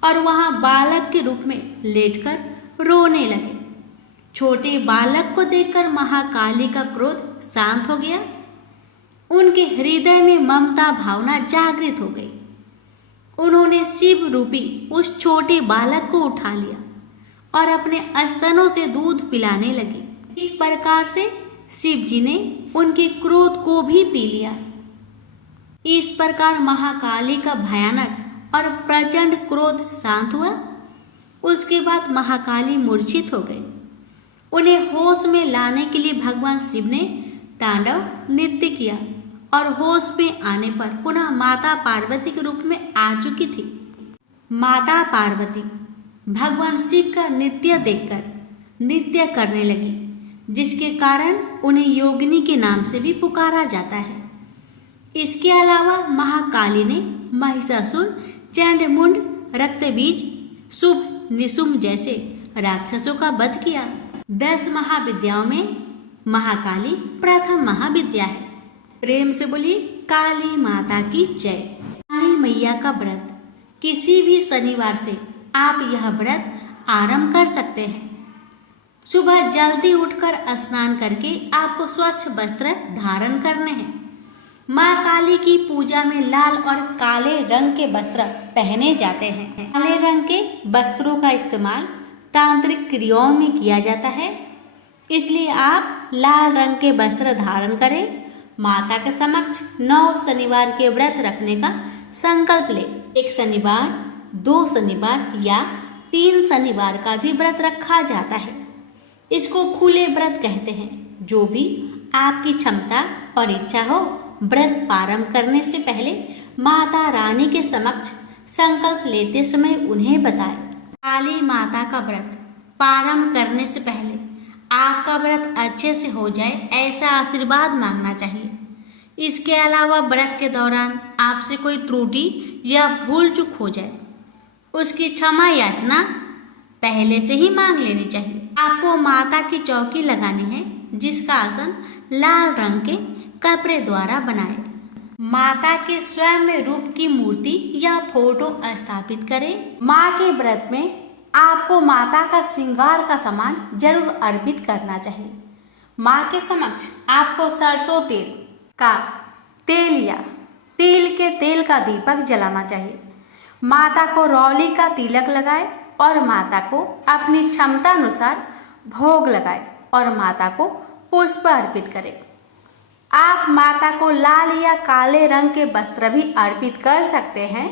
और वहां बालक के रूप में लेटकर रोने लगे। छोटे बालक को देखकर महाकाली का क्रोध शांत हो गया। उनके हृदय में ममता भावना जागृत हो गई। उन्होंने शिव रूपी उस छोटे बालक को उठा लिया और अपने स्तनों से दूध पिलाने लगी। इस प्रकार से शिव जी ने उनके क्रोध को भी पी लिया। इस प्रकार महाकाली का भयानक और प्रचंड क्रोध शांत हुआ। उसके बाद महाकाली मूर्छित हो गई। उन्हें होश में लाने के लिए भगवान शिव ने तांडव नृत्य किया और होश में आने पर पुनः माता पार्वती के रूप में आ चुकी थी। माता पार्वती भगवान शिव का नृत्य देखकर नृत्य करने लगी, जिसके कारण उन्हें योगिनी के नाम से भी पुकारा जाता है। इसके अलावा महाकाली ने महिषासुर, चंडमुंड, रक्तबीज, शुभ, निशुंभ जैसे राक्षसों का वध किया। 10 महाविद्याओं में महाकाली प्रथम महाविद्या है। प्रेम से बोलिए काली माता की जय। काली मैया का व्रत। किसी भी शनिवार से आप यह व्रत आरंभ कर सकते हैं। सुबह जल्दी उठकर स्नान करके आपको स्वच्छ वस्त्र धारण करने हैं। माँ काली की पूजा में लाल और काले रंग के वस्त्र पहने जाते हैं। काले रंग के वस्त्रों का इस्तेमाल तांत्रिक क्रियाओं में किया जाता है, इसलिए आप लाल रंग के वस्त्र धारण करें। माता के समक्ष 9 शनिवार के व्रत रखने का संकल्प ले। 1 शनिवार, 2 शनिवार या 3 शनिवार का भी व्रत रखा जाता है। इसको खुले व्रत कहते हैं। जो भी आपकी क्षमता और इच्छा हो, व्रत प्रारंभ करने से पहले माता रानी के समक्ष संकल्प लेते समय उन्हें बताएं। काली माता का व्रत प्रारंभ करने से पहले आपका व्रत अच्छे से हो जाए, ऐसा आशीर्वाद मांगना चाहिए। इसके अलावा व्रत के दौरान आपसे कोई त्रुटि या भूल चूक हो जाए, उसकी क्षमा याचना पहले से ही मांग लेनी चाहिए। आपको माता की चौकी लगानी है, जिसका आसन लाल रंग के कपड़े द्वारा बनाए। माता के स्वयं रूप की मूर्ति या फोटो स्थापित करें। माँ के व्रत में आपको माता का श्रृंगार का सामान जरूर अर्पित करना चाहिए। माँ के समक्ष आपको सरसों तेल का तेल या तिल के तेल का दीपक जलाना चाहिए। माता को रौली का तिलक लगाए और माता को अपनी क्षमता अनुसार भोग लगाए और माता को पुष्प अर्पित करें। आप माता को लाल या काले रंग के वस्त्र भी अर्पित कर सकते हैं।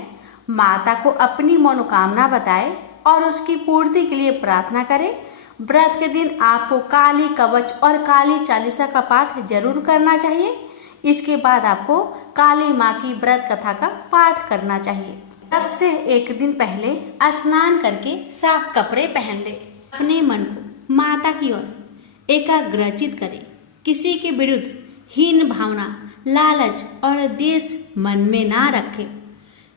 माता को अपनी मनोकामना बताएं और उसकी पूर्ति के लिए प्रार्थना करें। व्रत के दिन आपको काली कवच और काली चालीसा का पाठ जरूर करना चाहिए। इसके बाद आपको काली माँ की व्रत कथा का पाठ करना चाहिए। व्रत से एक दिन पहले स्नान करके साफ कपड़े पहन ले। अपने मन को माता की ओर एकाग्रचित करें। किसी के विरुद्ध हीन भावना, लालच और द्वेष मन में ना रखें।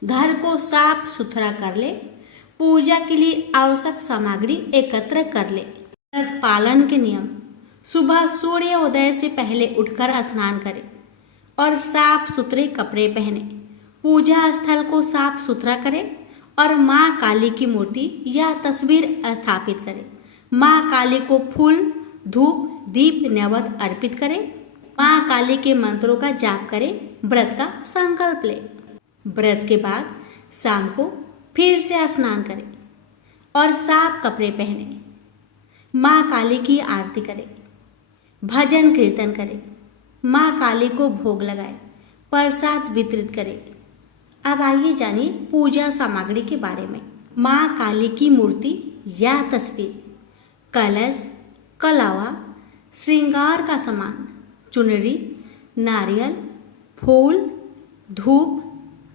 घर को साफ सुथरा कर ले। पूजा के लिए आवश्यक सामग्री एकत्र कर ले। व्रत पालन के नियम: सुबह सूर्योदय से पहले उठकर स्नान करें और साफ सुथरे कपड़े पहने। पूजा स्थल को साफ सुथरा करें और माँ काली की मूर्ति या तस्वीर स्थापित करें। माँ काली को फूल, धूप, दीप, नैवेद्य अर्पित करें। माँ काली के मंत्रों का जाप करें। व्रत का संकल्प ले। व्रत के बाद शाम को फिर से स्नान करें और साफ कपड़े पहने। माँ काली की आरती करें, भजन कीर्तन करें, माँ काली को भोग लगाए, प्रसाद वितरित करें। अब आइए जानिए पूजा सामग्री के बारे में। माँ काली की मूर्ति या तस्वीर, कलश, कलावा, श्रृंगार का सामान, चुनरी, नारियल, फूल, धूप,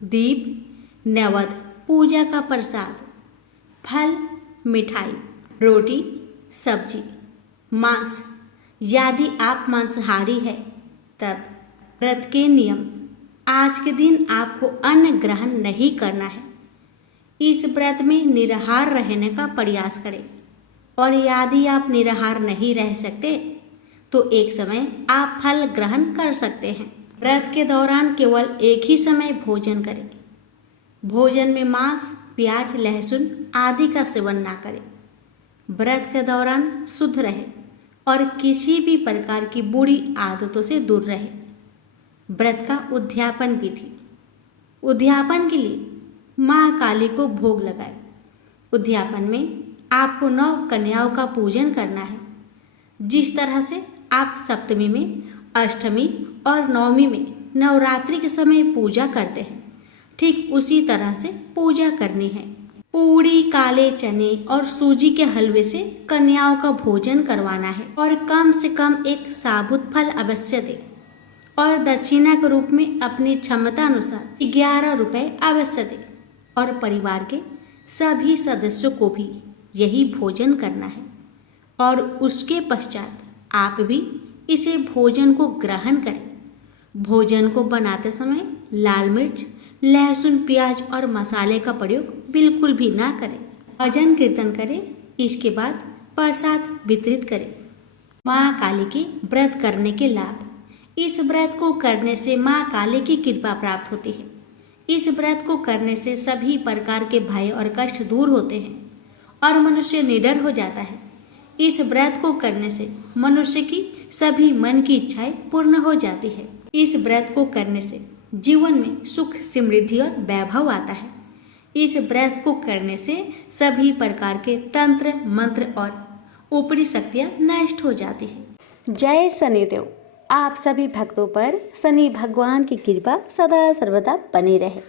दीप, नैवेद्य, पूजा का प्रसाद, फल, मिठाई, रोटी, सब्जी, मांस। यदि आप मांसाहारी हैं तब व्रत के नियम: आज के दिन आपको अन्न ग्रहण नहीं करना है। इस व्रत में निराहार रहने का प्रयास करें और यदि आप निराहार नहीं रह सकते तो एक समय आप फल ग्रहण कर सकते हैं। व्रत के दौरान केवल एक ही समय भोजन करें। भोजन में मांस, प्याज, लहसुन आदि का सेवन ना करें। व्रत के दौरान शुद्ध रहे और किसी भी प्रकार की बुरी आदतों से दूर रहे। व्रत का उद्यापन विधि: उद्यापन के लिए माँ काली को भोग लगाए। उद्यापन में आपको 9 कन्याओं का पूजन करना है। जिस तरह से आप सप्तमी में, अष्टमी और नवमी में नवरात्रि के समय पूजा करते हैं, ठीक उसी तरह से पूजा करनी है। पूरी, काले चने और सूजी के हलवे से कन्याओं का भोजन करवाना है और कम से कम एक साबुत फल अवश्य दें और दक्षिणा के रूप में अपनी क्षमता अनुसार 11 रुपये अवश्य दें और परिवार के सभी सदस्यों को भी यही भोजन करना है और उसके पश्चात आप भी इसे भोजन को ग्रहण करें। भोजन को बनाते समय लाल मिर्च, लहसुन, प्याज और मसाले का प्रयोग बिल्कुल भी ना करें। भजन कीर्तन करें। इसके बाद प्रसाद वितरित करें। माँ काली के व्रत करने के लाभ: इस व्रत को करने से माँ काली की कृपा प्राप्त होती है। इस व्रत को करने से सभी प्रकार के भय और कष्ट दूर होते हैं और मनुष्य निडर हो जाता है। इस व्रत को करने से मनुष्य की सभी मन की इच्छाएं पूर्ण हो जाती है। इस व्रत को करने से जीवन में सुख, समृद्धि और वैभव आता है। इस व्रत को करने से सभी प्रकार के तंत्र, मंत्र और ऊपरी शक्तियां नष्ट हो जाती है। जय शनिदेव। आप सभी भक्तों पर शनि भगवान की कृपा सदा सर्वदा बनी रहे।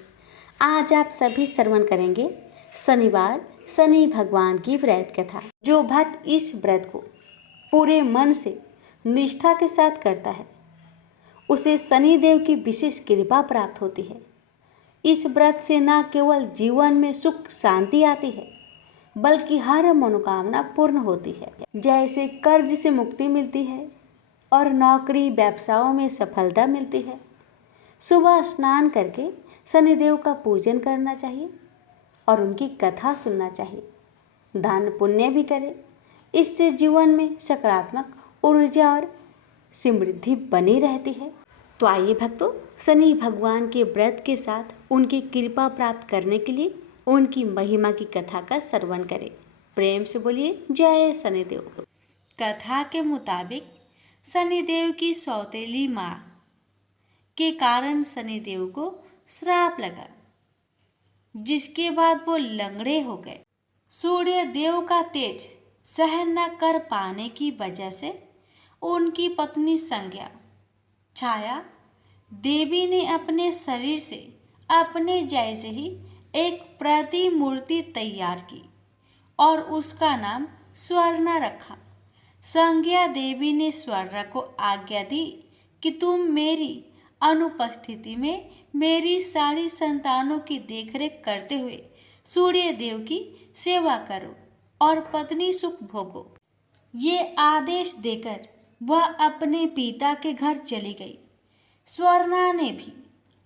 आज आप सभी श्रवण करेंगे शनिवार शनि भगवान की व्रत कथा। जो भक्त इस व्रत को पूरे मन से निष्ठा के साथ करता है उसे शनिदेव की विशेष कृपा प्राप्त होती है। इस व्रत से न केवल जीवन में सुख शांति आती है बल्कि हर मनोकामना पूर्ण होती है। जैसे कर्ज से मुक्ति मिलती है और नौकरी व्यवसायों में सफलता मिलती है। सुबह स्नान करके शनिदेव का पूजन करना चाहिए और उनकी कथा सुनना चाहिए। दान पुण्य भी करें। इससे जीवन में सकारात्मक ऊर्जा और समृद्धि बनी रहती है। तो आइए भक्तों, शनि भगवान के व्रत के साथ उनकी कृपा प्राप्त करने के लिए उनकी महिमा की कथा का श्रवण करें। प्रेम से बोलिए जय शनिदेव। कथा के मुताबिक शनिदेव की सौतेली माँ के कारण शनिदेव को श्राप लगा, जिसके बाद वो लंगड़े हो गए। सूर्य देव का तेज सहन न कर पाने की वजह से उनकी पत्नी संज्ञा छाया देवी ने अपने शरीर से अपने जैसे ही एक प्रतिमूर्ति तैयार की और उसका नाम स्वर्णा रखा। संज्ञा देवी ने स्वर्णा को आज्ञा दी कि तुम मेरी अनुपस्थिति में मेरी सारी संतानों की देखरेख करते हुए सूर्य देव की सेवा करो और पत्नी सुख भोगो। ये आदेश देकर वह अपने पिता के घर चली गई। स्वर्णा ने भी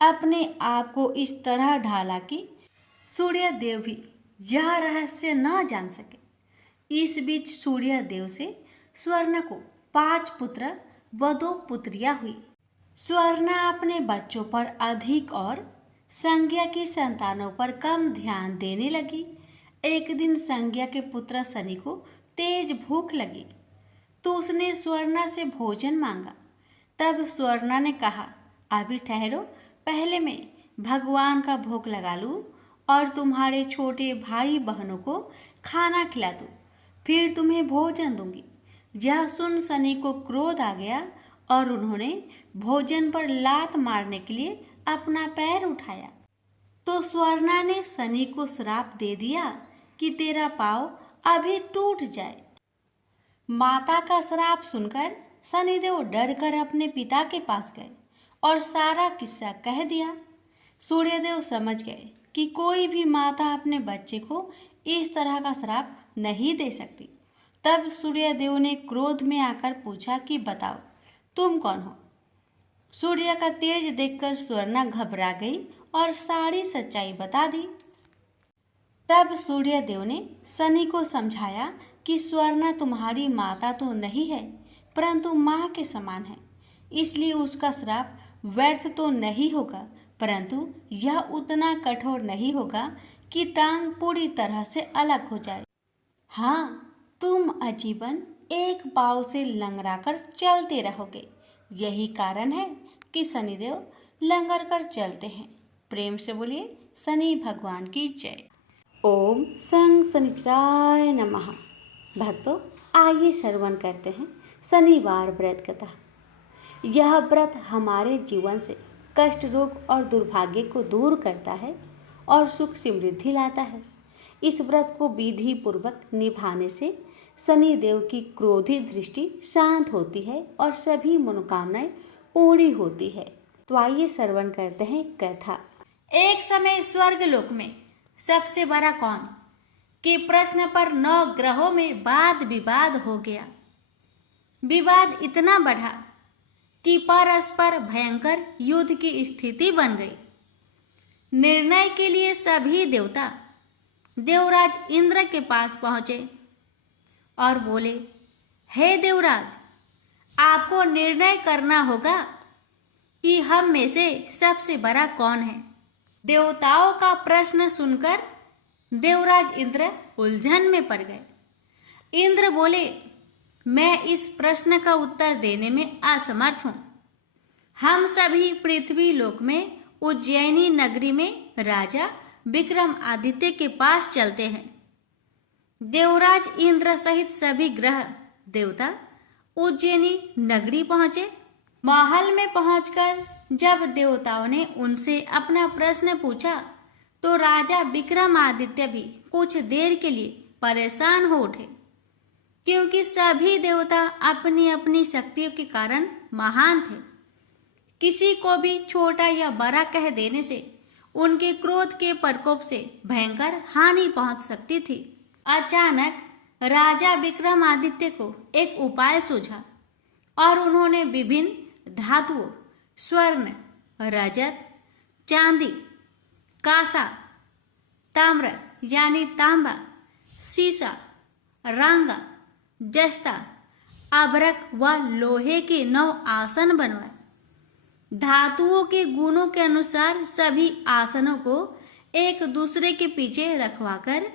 अपने आप को इस तरह ढाला कि सूर्य देव भी यह रहस्य न जान सके। इस बीच सूर्य देव से स्वर्णा को 5 पुत्र व 2 पुत्रियां हुई। स्वर्णा अपने बच्चों पर अधिक और संज्ञा की संतानों पर कम ध्यान देने लगी। एक दिन संज्ञा के पुत्र शनि को तेज भूख लगी तो उसने स्वर्णा से भोजन मांगा। तब स्वर्णा ने कहा, अभी ठहरो, पहले मैं भगवान का भोग लगा लूं और तुम्हारे छोटे भाई बहनों को खाना खिला दूं, फिर तुम्हें भोजन दूंगी। यह सुन शनि को क्रोध आ गया और उन्होंने भोजन पर लात मारने के लिए अपना पैर उठाया। तो स्वर्णा ने शनि को श्राप दे दिया कि तेरा पाँव अभी टूट जाए। माता का श्राप सुनकर शनिदेव डरकर अपने पिता के पास गए और सारा किस्सा कह दिया। सूर्यदेव समझ गए कि कोई भी माता अपने बच्चे को इस तरह का श्राप नहीं दे सकती। तब सूर्यदेव ने क्रोध में आकर पूछा कि बताओ, तुम कौन हो? सूर्य का तेज देखकर स्वर्णा घबरा गई और सारी सच्चाई बता दी। तब सूर्यदेव ने शनि को समझाया कि स्वर्णा तुम्हारी माता तो नहीं है, परंतु माँ के समान है, इसलिए उसका श्राप व्यर्थ तो नहीं होगा, परंतु यह उतना कठोर नहीं होगा कि टांग पूरी तरह से अलग हो जाए। हाँ, तुम आजीवन एक पाँव से लंगड़ाकर चलते रहोगे। यही कारण है कि शनिदेव लंगर कर चलते हैं। प्रेम से बोलिए शनि भगवान की जय। ओम सं शनिचराय नमः। भक्तों, आइए श्रवण करते हैं शनिवार व्रत कथा। यह व्रत हमारे जीवन से कष्ट, रोग और दुर्भाग्य को दूर करता है और सुख समृद्धि लाता है। इस व्रत को विधि पूर्वक निभाने से शनि देव की क्रोधी दृष्टि शांत होती है और सभी मनोकामनाएं पूरी होती है। तो आइए श्रवण करते हैं कथा। एक समय स्वर्गलोक में सबसे बड़ा कौन के प्रश्न पर 9 ग्रहों में वाद विवाद हो गया। विवाद इतना बढ़ा कि परस्पर भयंकर युद्ध की स्थिति बन गई। निर्णय के लिए सभी देवता देवराज इंद्र के पास पहुंचे और बोले, हे देवराज, आपको निर्णय करना होगा कि हम में से सबसे बड़ा कौन है। देवताओं का प्रश्न सुनकर देवराज इंद्र उलझन में पड़ गए। इंद्र बोले, मैं इस प्रश्न का उत्तर देने में असमर्थ हूं। हम सभी पृथ्वी लोक में उज्जैनी नगरी में राजा विक्रमादित्य के पास चलते हैं। देवराज इंद्र सहित सभी ग्रह देवता उज्जैनी नगरी पहुंचे। महल में पहुंचकर जब देवताओं ने उनसे अपना प्रश्न पूछा तो राजा विक्रमादित्य भी कुछ देर के लिए परेशान हो उठे क्योंकि सभी देवता अपनी अपनी शक्तियों के कारण महान थे। किसी को भी छोटा या बड़ा कह देने से उनके क्रोध के प्रकोप से भयंकर हानि पहुंच सकती थी। अचानक राजा विक्रमादित्य को एक उपाय सूझा और उन्होंने विभिन्न धातुओं स्वर्ण, रजत, चांदी, कांसा, ताम्र यानी तांबा, सीसा, रांगा, जस्ता, अभ्रक व लोहे के 9 आसन बनवाए। धातुओं के गुणों के अनुसार सभी आसनों को एक दूसरे के पीछे रखवाकर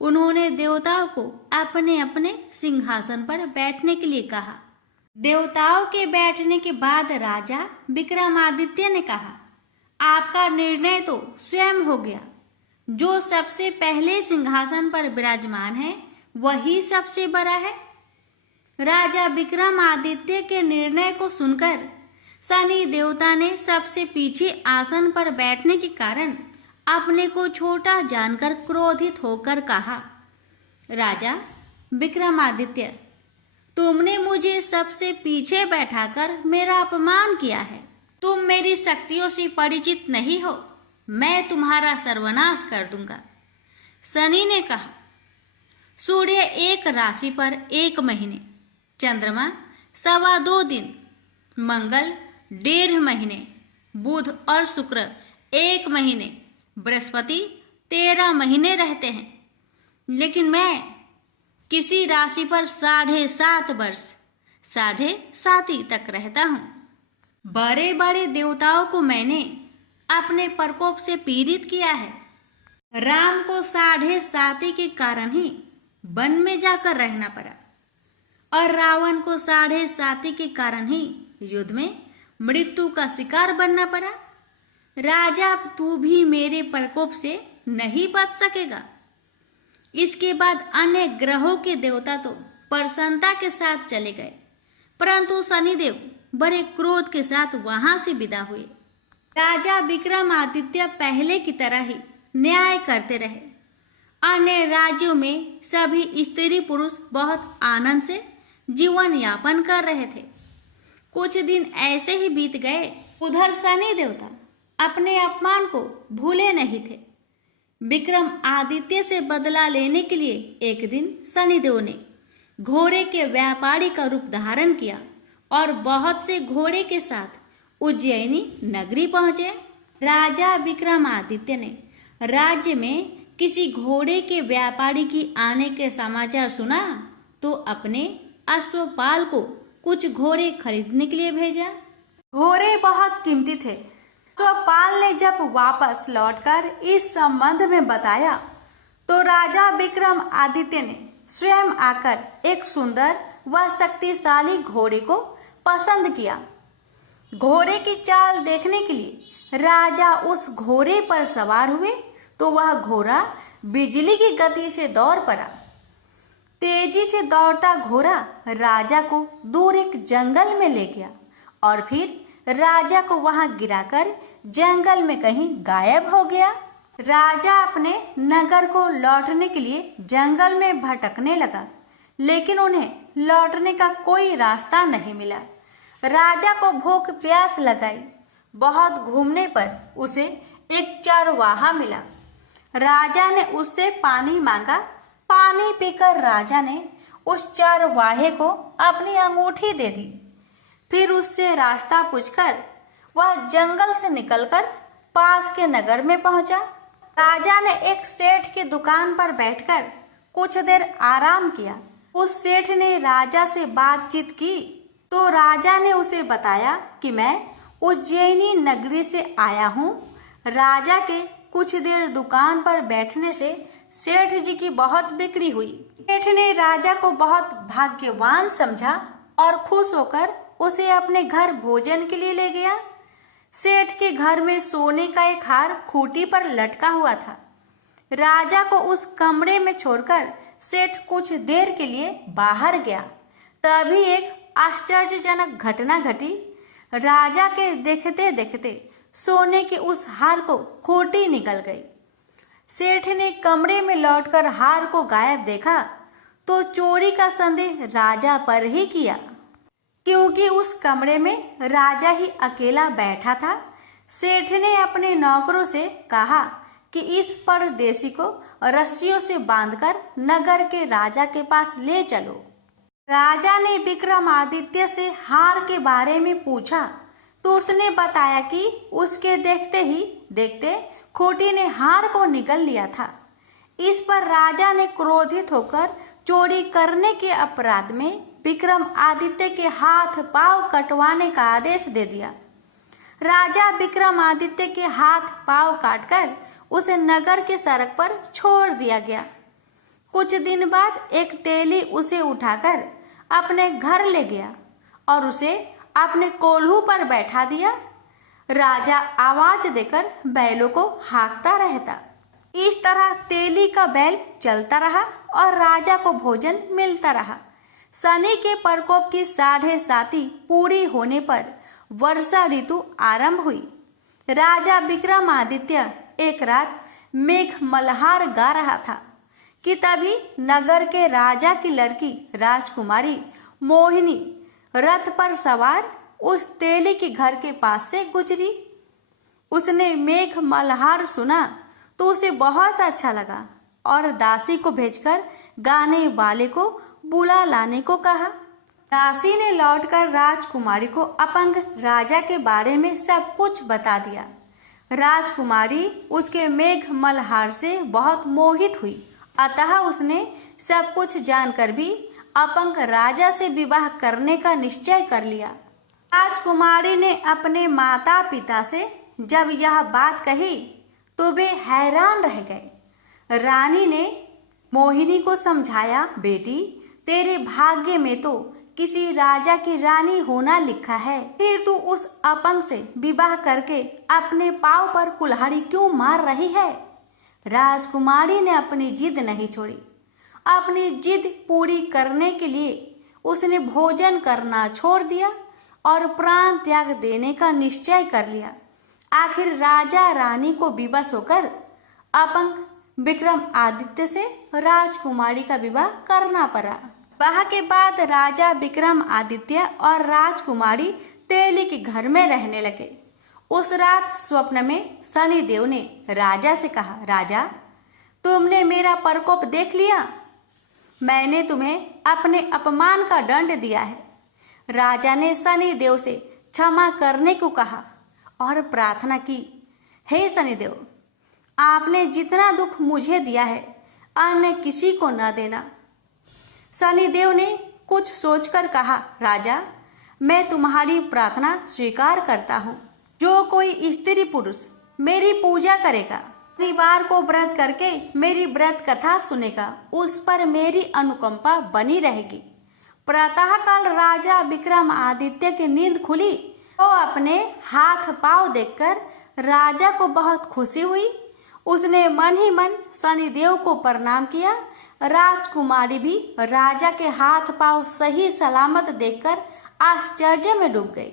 उन्होंने देवताओं को अपने अपने सिंहासन पर बैठने के लिए कहा। देवताओं के बैठने के बाद राजा विक्रमादित्य ने कहा, आपका निर्णय तो स्वयं हो गया। जो सबसे पहले सिंहासन पर विराजमान है वही सबसे बड़ा है। राजा विक्रमादित्य के निर्णय को सुनकर शनि देवता ने सबसे पीछे आसन पर बैठने के कारण अपने को छोटा जानकर क्रोधित होकर कहा, राजा विक्रमादित्य, तुमने मुझे सबसे पीछे बैठाकर मेरा अपमान किया है। तुम मेरी शक्तियों से परिचित नहीं हो, मैं तुम्हारा सर्वनाश कर दूंगा। शनि ने कहा, सूर्य एक राशि पर 1 महीने, चंद्रमा 2.25 दिन, मंगल 1.5 महीने, बुध और शुक्र 1 महीने, बृहस्पति 13 महीने रहते हैं, लेकिन मैं किसी राशि पर 7.5 वर्ष 7.5 तक रहता हूँ। बड़े बड़े देवताओं को मैंने अपने प्रकोप से पीड़ित किया है। राम को 7.5 के कारण ही वन में जाकर रहना पड़ा और रावण को 7.5 के कारण ही युद्ध में मृत्यु का शिकार बनना पड़ा। राजा, तू भी मेरे प्रकोप से नहीं बच सकेगा। इसके बाद अन्य ग्रहों के देवता तो प्रसन्नता के साथ चले गए, परंतु शनिदेव बड़े क्रोध के साथ वहां से विदा हुए। राजा विक्रमादित्य पहले की तरह ही न्याय करते रहे। अन्य राज्यों में सभी स्त्री पुरुष बहुत आनंद से जीवन यापन कर रहे थे। कुछ दिन ऐसे ही बीत गए। उधर शनि देवता अपने अपमान को भूले नहीं थे। विक्रम आदित्य से बदला लेने के लिए एक दिन शनिदेव ने घोड़े के व्यापारी का रूप धारण किया और बहुत से घोड़े के साथ उज्जैनी नगरी पहुंचे। राजा विक्रमादित्य ने राज्य में किसी घोड़े के व्यापारी की आने के समाचार सुना तो अपने अश्वपाल को कुछ घोड़े खरीदने के लिए भेजा। घोड़े बहुत कीमती थे। अश्वपाल ने जब वापस लौटकर इस संबंध में बताया तो राजा विक्रम आदित्य ने स्वयं आकर एक सुंदर व शक्तिशाली घोड़े को पसंद किया। घोड़े की चाल देखने के लिए राजा उस घोड़े पर सवार हुए तो वह घोड़ा बिजली की गति से दौड़ पड़ा। तेजी से दौड़ता घोड़ा राजा को दूर एक जंगल में ले गया और फिर राजा को वहां गिराकर जंगल में कहीं गायब हो गया। राजा अपने नगर को लौटने के लिए जंगल में भटकने लगा, लेकिन उन्हें लौटने का कोई रास्ता नहीं मिला। राजा को भूख प्यास लगाई। बहुत घूमने पर उसे एक चरवाहा मिला। राजा ने उससे पानी मांगा। पानी पीकर राजा ने उस चरवाहे को अपनी अंगूठी दे दी। फिर उससे रास्ता पूछकर वह जंगल से निकलकर पास के नगर में पहुंचा। राजा ने एक सेठ की दुकान पर बैठकर कुछ देर आराम किया। उस सेठ ने राजा से बातचीत की तो राजा ने उसे बताया कि मैं उज्जैनी नगरी से आया हूँ। राजा के कुछ देर दुकान पर बैठने से सेठ जी की बहुत बिक्री हुई। सेठ ने राजा को बहुत भाग्यवान समझा और खुश होकर उसे अपने घर भोजन के लिए ले गया। सेठ के घर में सोने का एक हार खूंटी पर लटका हुआ था। राजा को उस कमरे में छोड़कर सेठ कुछ देर के लिए बाहर गया। तभी एक आश्चर्यजनक घटना घटी। राजा के देखते देखते सोने के उस हार को खूंटी निकल गई। सेठ ने कमरे में लौटकर हार को गायब देखा तो चोरी का संदेह राजा पर ही किया, क्योंकि उस कमरे में राजा ही अकेला बैठा था। सेठ ने अपने नौकरों से कहा कि इस परदेसी को रस्सियों से बांधकर नगर के राजा के पास ले चलो। राजा ने विक्रमादित्य से हार के बारे में पूछा तो उसने बताया कि उसके देखते ही देखते खूंटी ने हार को निगल लिया था। इस पर राजा ने क्रोधित होकर चोरी करने के अपराध में विक्रमादित्य के हाथ पांव कटवाने का आदेश दे दिया। राजा विक्रमादित्य के हाथ पांव काटकर उसे नगर के सड़क पर छोड़ दिया गया। कुछ दिन बाद एक तेली उसे उठाकर अपने घर ले गया और उसे अपने कोल्हू पर बैठा दिया। राजा आवाज देकर बैलों को हाँकता रहता। इस तरह तेली का बैल चलता रहा और राजा को भोजन मिलता रहा। शनि के प्रकोप की 7.5 पूरी होने पर वर्षा ऋतु आरंभ हुई। राजा विक्रमादित्य एक रात मेघ मल्हार गा रहा था कि तभी नगर के राजा की लड़की राजकुमारी मोहिनी रथ पर सवार उस तेली के घर के पास से गुजरी। उसने मेघ मल्हार सुना तो उसे बहुत अच्छा लगा और दासी को भेजकर गाने वाले को बुला लाने को कहा। दासी ने लौटकर राजकुमारी को अपंग राजा के बारे में सब कुछ बता दिया। राजकुमारी उसके मेघ मल्हार से बहुत मोहित हुई, अतः उसने सब कुछ जानकर भी अपंग राजा से विवाह करने का निश्चय कर लिया। राजकुमारी ने अपने माता पिता से जब यह बात कही तो वे हैरान रह गए। रानी ने मोहिनी को समझाया, बेटी तेरे भाग्य में तो किसी राजा की रानी होना लिखा है, फिर तू उस अपंग से विवाह करके अपने पांव पर कुल्हाड़ी क्यों मार रही है। राजकुमारी ने अपनी जिद नहीं छोड़ी। अपनी जिद पूरी करने के लिए उसने भोजन करना छोड़ दिया और प्राण त्याग देने का निश्चय कर लिया। आखिर राजा रानी को विवश होकर अपंग विक्रमादित्य से राजकुमारी का विवाह करना पड़ा। विवाह के बाद राजा विक्रमादित्य और राजकुमारी तेली के घर में रहने लगे। उस रात स्वप्न में शनिदेव ने राजा से कहा, राजा तुमने मेरा प्रकोप देख लिया, मैंने तुम्हें अपने अपमान का दंड दिया है। राजा ने शनिदेव से क्षमा करने को कहा और प्रार्थना की, हे शनिदेव, आपने जितना दुख मुझे दिया है अन्य किसी को न देना। शनिदेव ने कुछ सोचकर कहा, राजा मैं तुम्हारी प्रार्थना स्वीकार करता हूँ। जो कोई स्त्री पुरुष मेरी पूजा करेगा, शनिवार को व्रत करके मेरी व्रत कथा सुनेगा, उस पर मेरी अनुकंपा बनी रहेगी। प्रातःकाल राजा विक्रमादित्य की नींद खुली तो अपने हाथ पांव देखकर राजा को बहुत खुशी हुई। उसने मन ही मन शनिदेव को प्रणाम किया। राजकुमारी भी राजा के हाथ पांव सही सलामत देखकर आश्चर्य में डूब गई।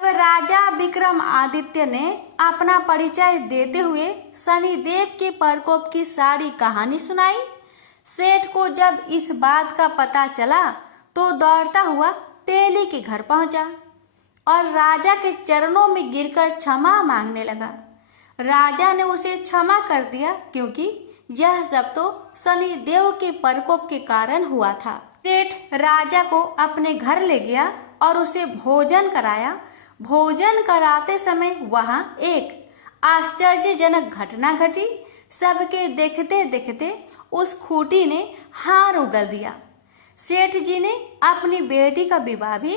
राजा विक्रमादित्य ने अपना परिचय देते हुए शनिदेव के प्रकोप की सारी कहानी सुनाई। सेठ को जब इस बात का पता चला तो दौड़ता हुआ तेली के घर पहुंचा और राजा के चरणों में गिरकर क्षमा मांगने लगा। राजा ने उसे क्षमा कर दिया, क्योंकि यह सब तो शनिदेव के प्रकोप के कारण हुआ था। सेठ राजा को अपने घर ले गया और उसे भोजन कराया। भोजन कराते समय वहां एक आश्चर्यजनक घटना घटी। सबके देखते देखते उस खूंटी ने हार उगल दिया। सेठ जी ने अपनी बेटी का विवाह भी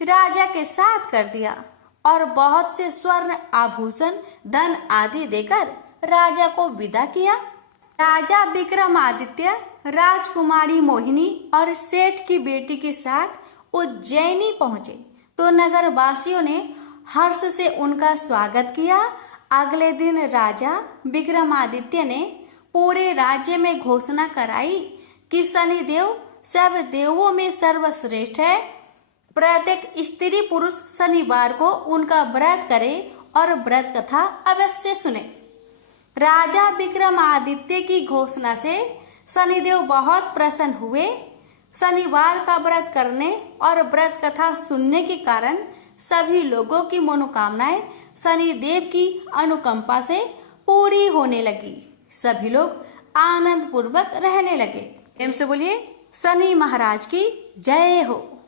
राजा के साथ कर दिया और बहुत से स्वर्ण आभूषण धन आदि देकर राजा को विदा किया। राजा विक्रमादित्य राजकुमारी मोहिनी और सेठ की बेटी के साथ उज्जैनी पहुंचे तो नगर वासियों ने हर्ष से उनका स्वागत किया। अगले दिन राजा विक्रमादित्य ने पूरे राज्य में घोषणा कराई कि शनिदेव सब देवों में सर्वश्रेष्ठ है। प्रत्येक स्त्री पुरुष शनिवार को उनका व्रत करे और व्रत कथा अवश्य सुने। राजा विक्रमादित्य की घोषणा से शनिदेव बहुत प्रसन्न हुए। शनिवार का व्रत करने और व्रत कथा सुनने के कारण सभी लोगों की मनोकामनाएं शनिदेव की अनुकंपा से पूरी होने लगी। सभी लोग आनंद पूर्वक रहने लगे। प्रेम से बोलिए शनि महाराज की जय हो।